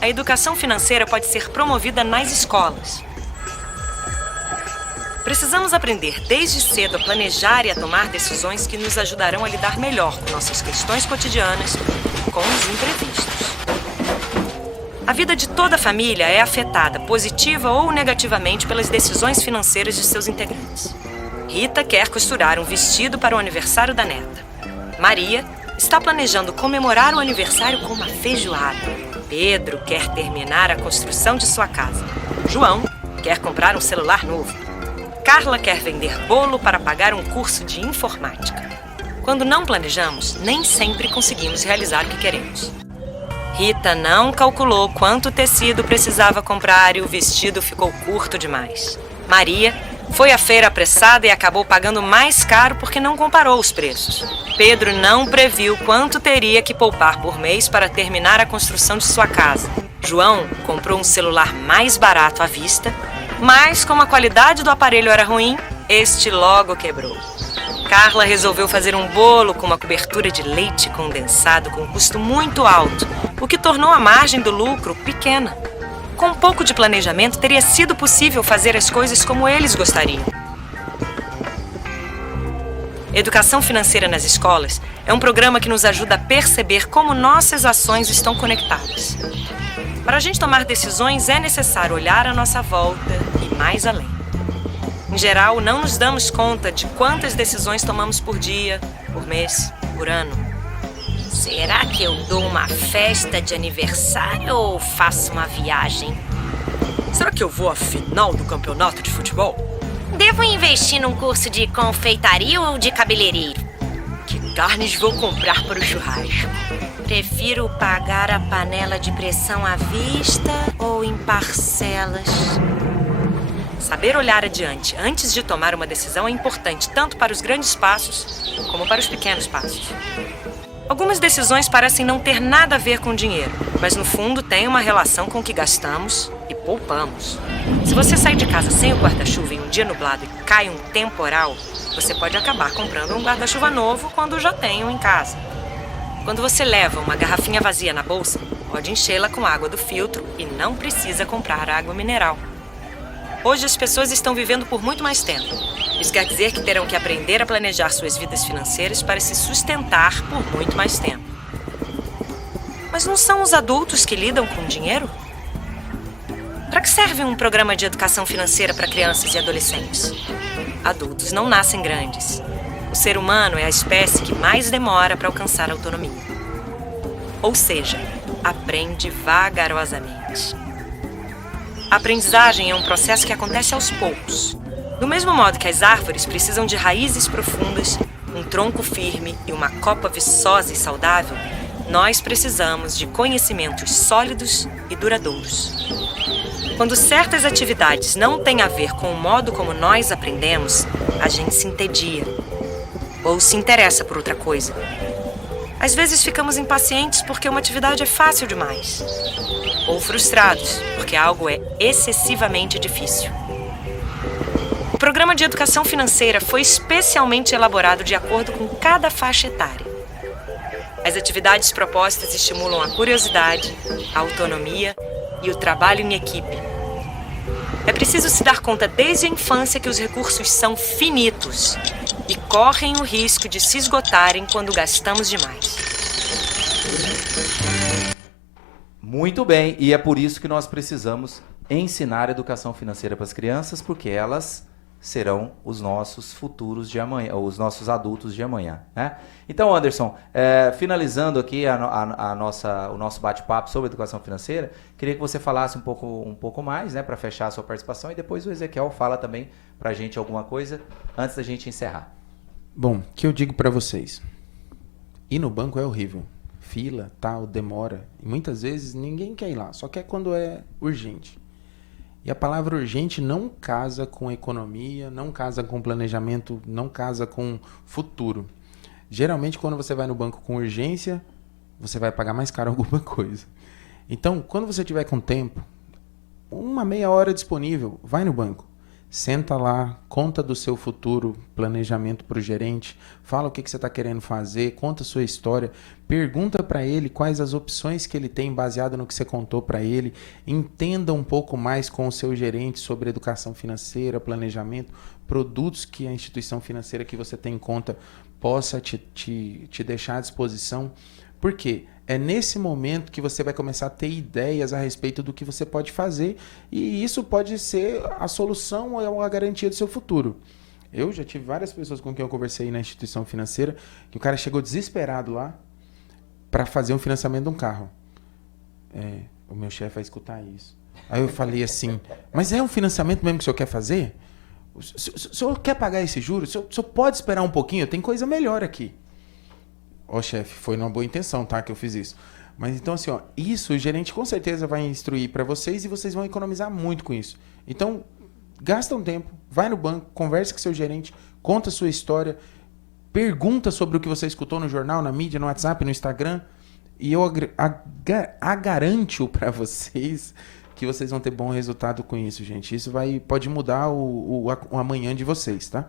A educação financeira pode ser promovida nas escolas. Precisamos aprender desde cedo a planejar e a tomar decisões que nos ajudarão a lidar melhor com nossas questões cotidianas e com os imprevistos. A vida de toda a família é afetada, positiva ou negativamente, pelas decisões financeiras de seus integrantes. Rita quer costurar um vestido para o aniversário da neta. Maria está planejando comemorar o aniversário com uma feijoada. Pedro quer terminar a construção de sua casa. João quer comprar um celular novo. Carla quer vender bolo para pagar um curso de informática. Quando não planejamos, nem sempre conseguimos realizar o que queremos. Rita não calculou quanto tecido precisava comprar e o vestido ficou curto demais. Maria foi à feira apressada e acabou pagando mais caro porque não comparou os preços. Pedro não previu quanto teria que poupar por mês para terminar a construção de sua casa. João comprou um celular mais barato à vista, mas como a qualidade do aparelho era ruim, este logo quebrou. Carla resolveu fazer um bolo com uma cobertura de leite condensado com custo muito alto, o que tornou a margem do lucro pequena. Com um pouco de planejamento, teria sido possível fazer as coisas como eles gostariam. Educação Financeira nas Escolas é um programa que nos ajuda a perceber como nossas ações estão conectadas. Para a gente tomar decisões, é necessário olhar à nossa volta e mais além. Em geral, não nos damos conta de quantas decisões tomamos por dia, por mês, por ano. Será que eu dou uma festa de aniversário ou faço uma viagem? Será que eu vou à final do campeonato de futebol? Devo investir num curso de confeitaria ou de cabeleireiro? Que carnes vou comprar para o churrasco? Prefiro pagar a panela de pressão à vista ou em parcelas? Saber olhar adiante antes de tomar uma decisão é importante tanto para os grandes passos como para os pequenos passos. Algumas decisões parecem não ter nada a ver com dinheiro, mas no fundo têm uma relação com o que gastamos e poupamos. Se você sair de casa sem o guarda-chuva em um dia nublado e cai um temporal, você pode acabar comprando um guarda-chuva novo quando já tem um em casa. Quando você leva uma garrafinha vazia na bolsa, pode enchê-la com água do filtro e não precisa comprar água mineral. Hoje as pessoas estão vivendo por muito mais tempo. Isso quer dizer que terão que aprender a planejar suas vidas financeiras para se sustentar por muito mais tempo. Mas não são os adultos que lidam com dinheiro? Para que serve um programa de educação financeira para crianças e adolescentes? Adultos não nascem grandes. O ser humano é a espécie que mais demora para alcançar a autonomia. Ou seja, aprende vagarosamente. A aprendizagem é um processo que acontece aos poucos. Do mesmo modo que as árvores precisam de raízes profundas, um tronco firme e uma copa viçosa e saudável, nós precisamos de conhecimentos sólidos e duradouros. Quando certas atividades não têm a ver com o modo como nós aprendemos, a gente se entedia. ou se interessa por outra coisa. Às vezes ficamos impacientes porque uma atividade é fácil demais, ou frustrados porque algo é excessivamente difícil. O programa de educação financeira foi especialmente elaborado de acordo com cada faixa etária. As atividades propostas estimulam a curiosidade, a autonomia e o trabalho em equipe. É preciso se dar conta desde a infância que os recursos são finitos e correm o risco de se esgotarem quando gastamos demais. Muito bem, e é por isso que nós precisamos ensinar educação financeira para as crianças, porque elas serão os nossos futuros de amanhã, ou os nossos adultos de amanhã, né? Então, Anderson, finalizando aqui o nosso bate-papo sobre educação financeira, queria que você falasse um pouco mais, né, para fechar a sua participação, e depois o Ezequiel fala também para a gente alguma coisa antes da gente encerrar. Bom, o que eu digo para vocês? Ir no banco é horrível. Fila, tal, demora. E muitas vezes ninguém quer ir lá, só quer quando é urgente. E a palavra urgente não casa com economia, não casa com planejamento, não casa com futuro. Geralmente, quando você vai no banco com urgência, você vai pagar mais caro alguma coisa. Então, quando você tiver com tempo, uma meia hora disponível, vai no banco. Senta lá, conta do seu futuro, planejamento para o gerente, fala o que você está querendo fazer, conta a sua história, pergunta para ele quais as opções que ele tem baseado no que você contou para ele, entenda um pouco mais com o seu gerente sobre educação financeira, planejamento, produtos que a instituição financeira que você tem em conta possa te deixar à disposição. Por quê? É nesse momento que você vai começar a ter ideias a respeito do que você pode fazer, e isso pode ser a solução ou a garantia do seu futuro. Eu já tive várias pessoas com quem eu conversei na instituição financeira que o cara chegou desesperado lá para fazer um financiamento de um carro. O meu chefe vai escutar isso. Aí eu falei assim, mas é um financiamento mesmo que o senhor quer fazer? O senhor quer pagar esse juros? O senhor pode esperar um pouquinho? Tem coisa melhor aqui. Ó, chefe, foi numa boa intenção, tá, que eu fiz isso. Mas então, assim, ó, isso o gerente com certeza vai instruir para vocês e vocês vão economizar muito com isso. Então, gasta um tempo, vai no banco, converse com seu gerente, conta a sua história, pergunta sobre o que você escutou no jornal, na mídia, no WhatsApp, no Instagram, e eu garanto para vocês que vocês vão ter bom resultado com isso, gente. Isso pode mudar o amanhã de vocês, tá?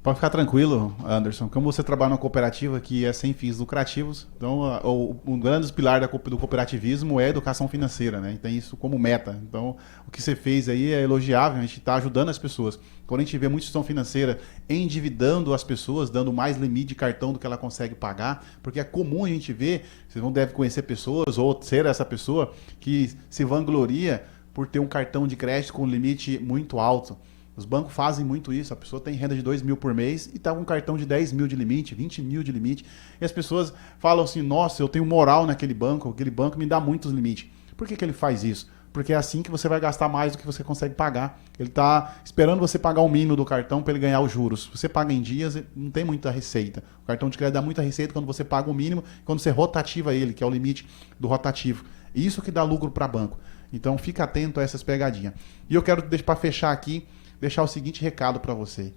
Pode ficar tranquilo, Anderson. Como você trabalha numa cooperativa que é sem fins lucrativos, então um grande pilar do cooperativismo é a educação financeira, né? E tem isso como meta. Então, o que você fez aí é elogiável, a gente está ajudando as pessoas. Quando a gente vê muita instituição financeira endividando as pessoas, dando mais limite de cartão do que ela consegue pagar, porque é comum a gente ver, vocês não devem conhecer pessoas ou ser essa pessoa que se vangloria por ter um cartão de crédito com limite muito alto. Os bancos fazem muito isso, a pessoa tem renda de 2 mil por mês e está com um cartão de 10 mil de limite, 20 mil de limite. E as pessoas falam assim, nossa, eu tenho moral naquele banco, aquele banco me dá muitos limites. Por que ele faz isso? Porque é assim que você vai gastar mais do que você consegue pagar. Ele está esperando você pagar o mínimo do cartão para ele ganhar os juros. Se você paga em dias, não tem muita receita. O cartão de crédito dá muita receita quando você paga o mínimo, quando você rotativa ele, que é o limite do rotativo. Isso que dá lucro para banco. Então fica atento a essas pegadinhas. E eu quero, para fechar aqui, deixar o seguinte recado para você.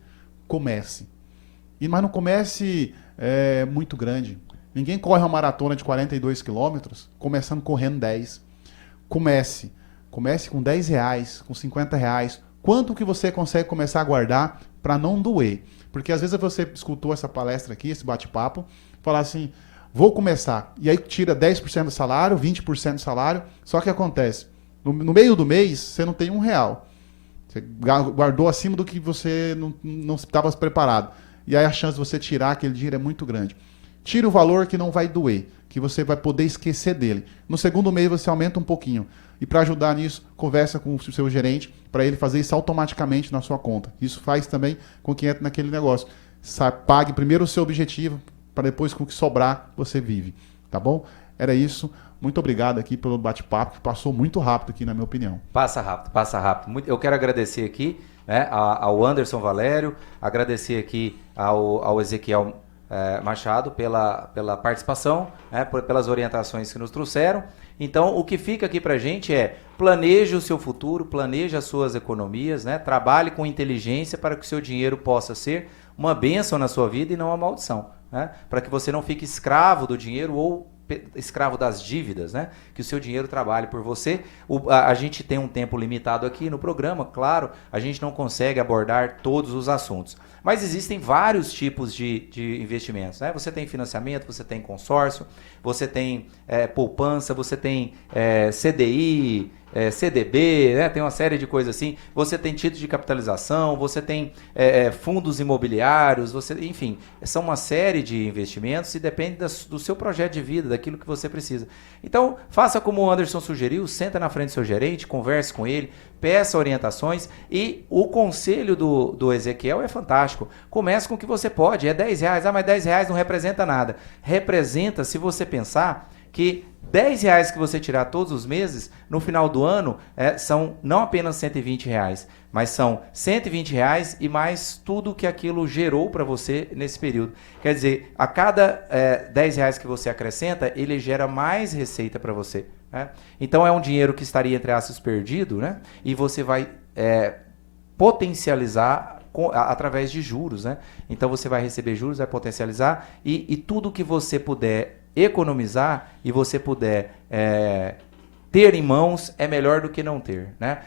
Comece. Mas não comece muito grande. Ninguém corre uma maratona de 42 quilômetros começando correndo 10. Comece. Comece com 10 reais, com 50 reais. Quanto que você consegue começar a guardar para não doer? Porque às vezes você escutou essa palestra aqui, esse bate-papo, falar assim, vou começar. E aí tira 10% do salário, 20% do salário. Só que acontece, no meio do mês, você não tem R$1. Você guardou acima do que você não estava preparado. E aí a chance de você tirar aquele dinheiro é muito grande. Tira o valor que não vai doer, que você vai poder esquecer dele. No segundo mês você aumenta um pouquinho. E para ajudar nisso, conversa com o seu gerente para ele fazer isso automaticamente na sua conta. Isso faz também com que entre naquele negócio. Pague primeiro o seu objetivo, para depois com o que sobrar você vive. Tá bom? Era isso. Muito obrigado aqui pelo bate-papo, que passou muito rápido aqui, na minha opinião. Passa rápido, passa rápido. Eu quero agradecer aqui, né, ao Anderson Valério, agradecer aqui ao Ezequiel Machado pela participação, né, pelas orientações que nos trouxeram. Então, o que fica aqui pra gente é planeje o seu futuro, planeje as suas economias, né, trabalhe com inteligência para que o seu dinheiro possa ser uma bênção na sua vida e não uma maldição, né? Para que você não fique escravo do dinheiro ou escravo das dívidas, né? Que o seu dinheiro trabalhe por você. A gente tem um tempo limitado aqui no programa, claro, a gente não consegue abordar todos os assuntos. Mas existem vários tipos de investimentos, né? Você tem financiamento, você tem consórcio, você tem poupança, você tem CDI, CDB, né? Tem uma série de coisas assim. Você tem título de capitalização, você tem fundos imobiliários, enfim, são uma série de investimentos e depende do seu projeto de vida, daquilo que você precisa. Então, faça como o Anderson sugeriu, senta na frente do seu gerente, converse com ele, peça orientações e o conselho do Ezequiel é fantástico. Comece com o que você pode, é R$10, mas R$10 não representa nada. Representa se você pensar que R$10 que você tirar todos os meses, no final do ano, são não apenas R$120, mas são R$120 e mais tudo que aquilo gerou para você nesse período. Quer dizer, a cada R$10 que você acrescenta, ele gera mais receita para você, né? Então é um dinheiro que estaria, entre aspas, perdido, né? E você vai potencializar através de juros, né? Então você vai receber juros, vai potencializar e tudo que você puder economizar e você puder ter em mãos é melhor do que não ter, né?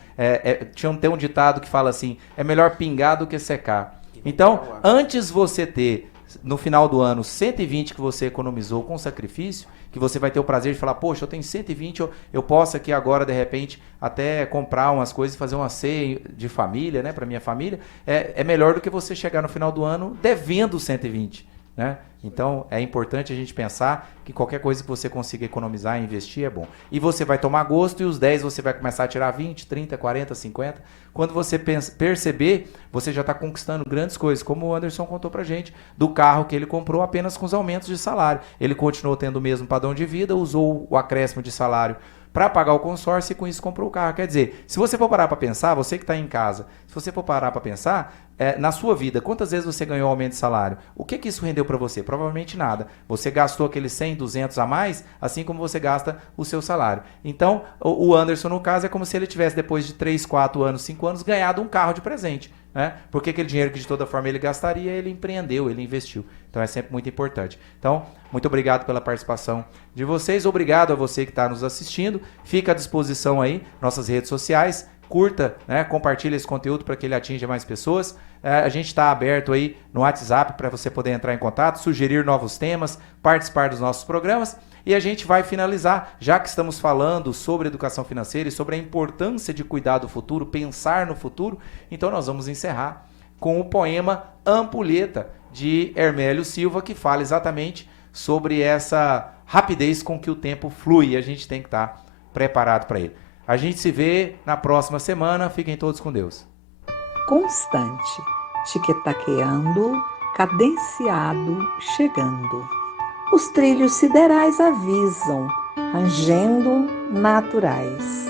Tem um ditado que fala assim, é melhor pingar do que secar. Então, antes você ter no final do ano 120 que você economizou com sacrifício, que você vai ter o prazer de falar, poxa, eu tenho 120, eu posso aqui agora, de repente, até comprar umas coisas e fazer uma ceia de família, né, para minha família, é melhor do que você chegar no final do ano devendo 120, né? Então, é importante a gente pensar que qualquer coisa que você consiga economizar e investir é bom. E você vai tomar gosto e os 10 você vai começar a tirar 20, 30, 40, 50. Quando você perceber, você já está conquistando grandes coisas, como o Anderson contou pra gente, do carro que ele comprou apenas com os aumentos de salário. Ele continuou tendo o mesmo padrão de vida, usou o acréscimo de salário para pagar o consórcio e com isso comprou o carro. Quer dizer, se você for parar para pensar, você que está em casa, se você for parar para pensar, na sua vida, quantas vezes você ganhou aumento de salário? O que isso rendeu para você? Provavelmente nada. Você gastou aqueles 100, 200 a mais, assim como você gasta o seu salário. Então, o Anderson, no caso, é como se ele tivesse, depois de 3, 4 anos, 5 anos, ganhado um carro de presente, né? Porque aquele dinheiro que de toda forma ele gastaria, ele empreendeu, ele investiu. Então é sempre muito importante. Então, muito obrigado pela participação de vocês. Obrigado a você que está nos assistindo. Fica à disposição aí, nossas redes sociais. Curta, né? Compartilhe esse conteúdo para que ele atinja mais pessoas. A gente está aberto aí no WhatsApp para você poder entrar em contato, sugerir novos temas, participar dos nossos programas. E a gente vai finalizar, já que estamos falando sobre educação financeira e sobre a importância de cuidar do futuro, pensar no futuro, então nós vamos encerrar com o poema Ampulheta, de Hermélio Silva, que fala exatamente sobre essa rapidez com que o tempo flui e a gente tem que estar preparado para ele. A gente se vê na próxima semana. Fiquem todos com Deus. Constante, tiquetaqueando, cadenciado, chegando. Os trilhos siderais avisam, rangendo naturais.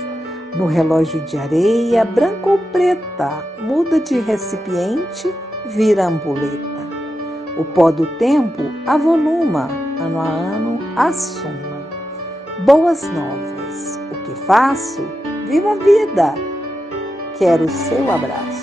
No relógio de areia, branca ou preta, muda de recipiente, vira ampulheta. O pó do tempo avoluma, ano a ano, assuma. Boas novas, o que faço? Viva a vida! Quero o seu abraço.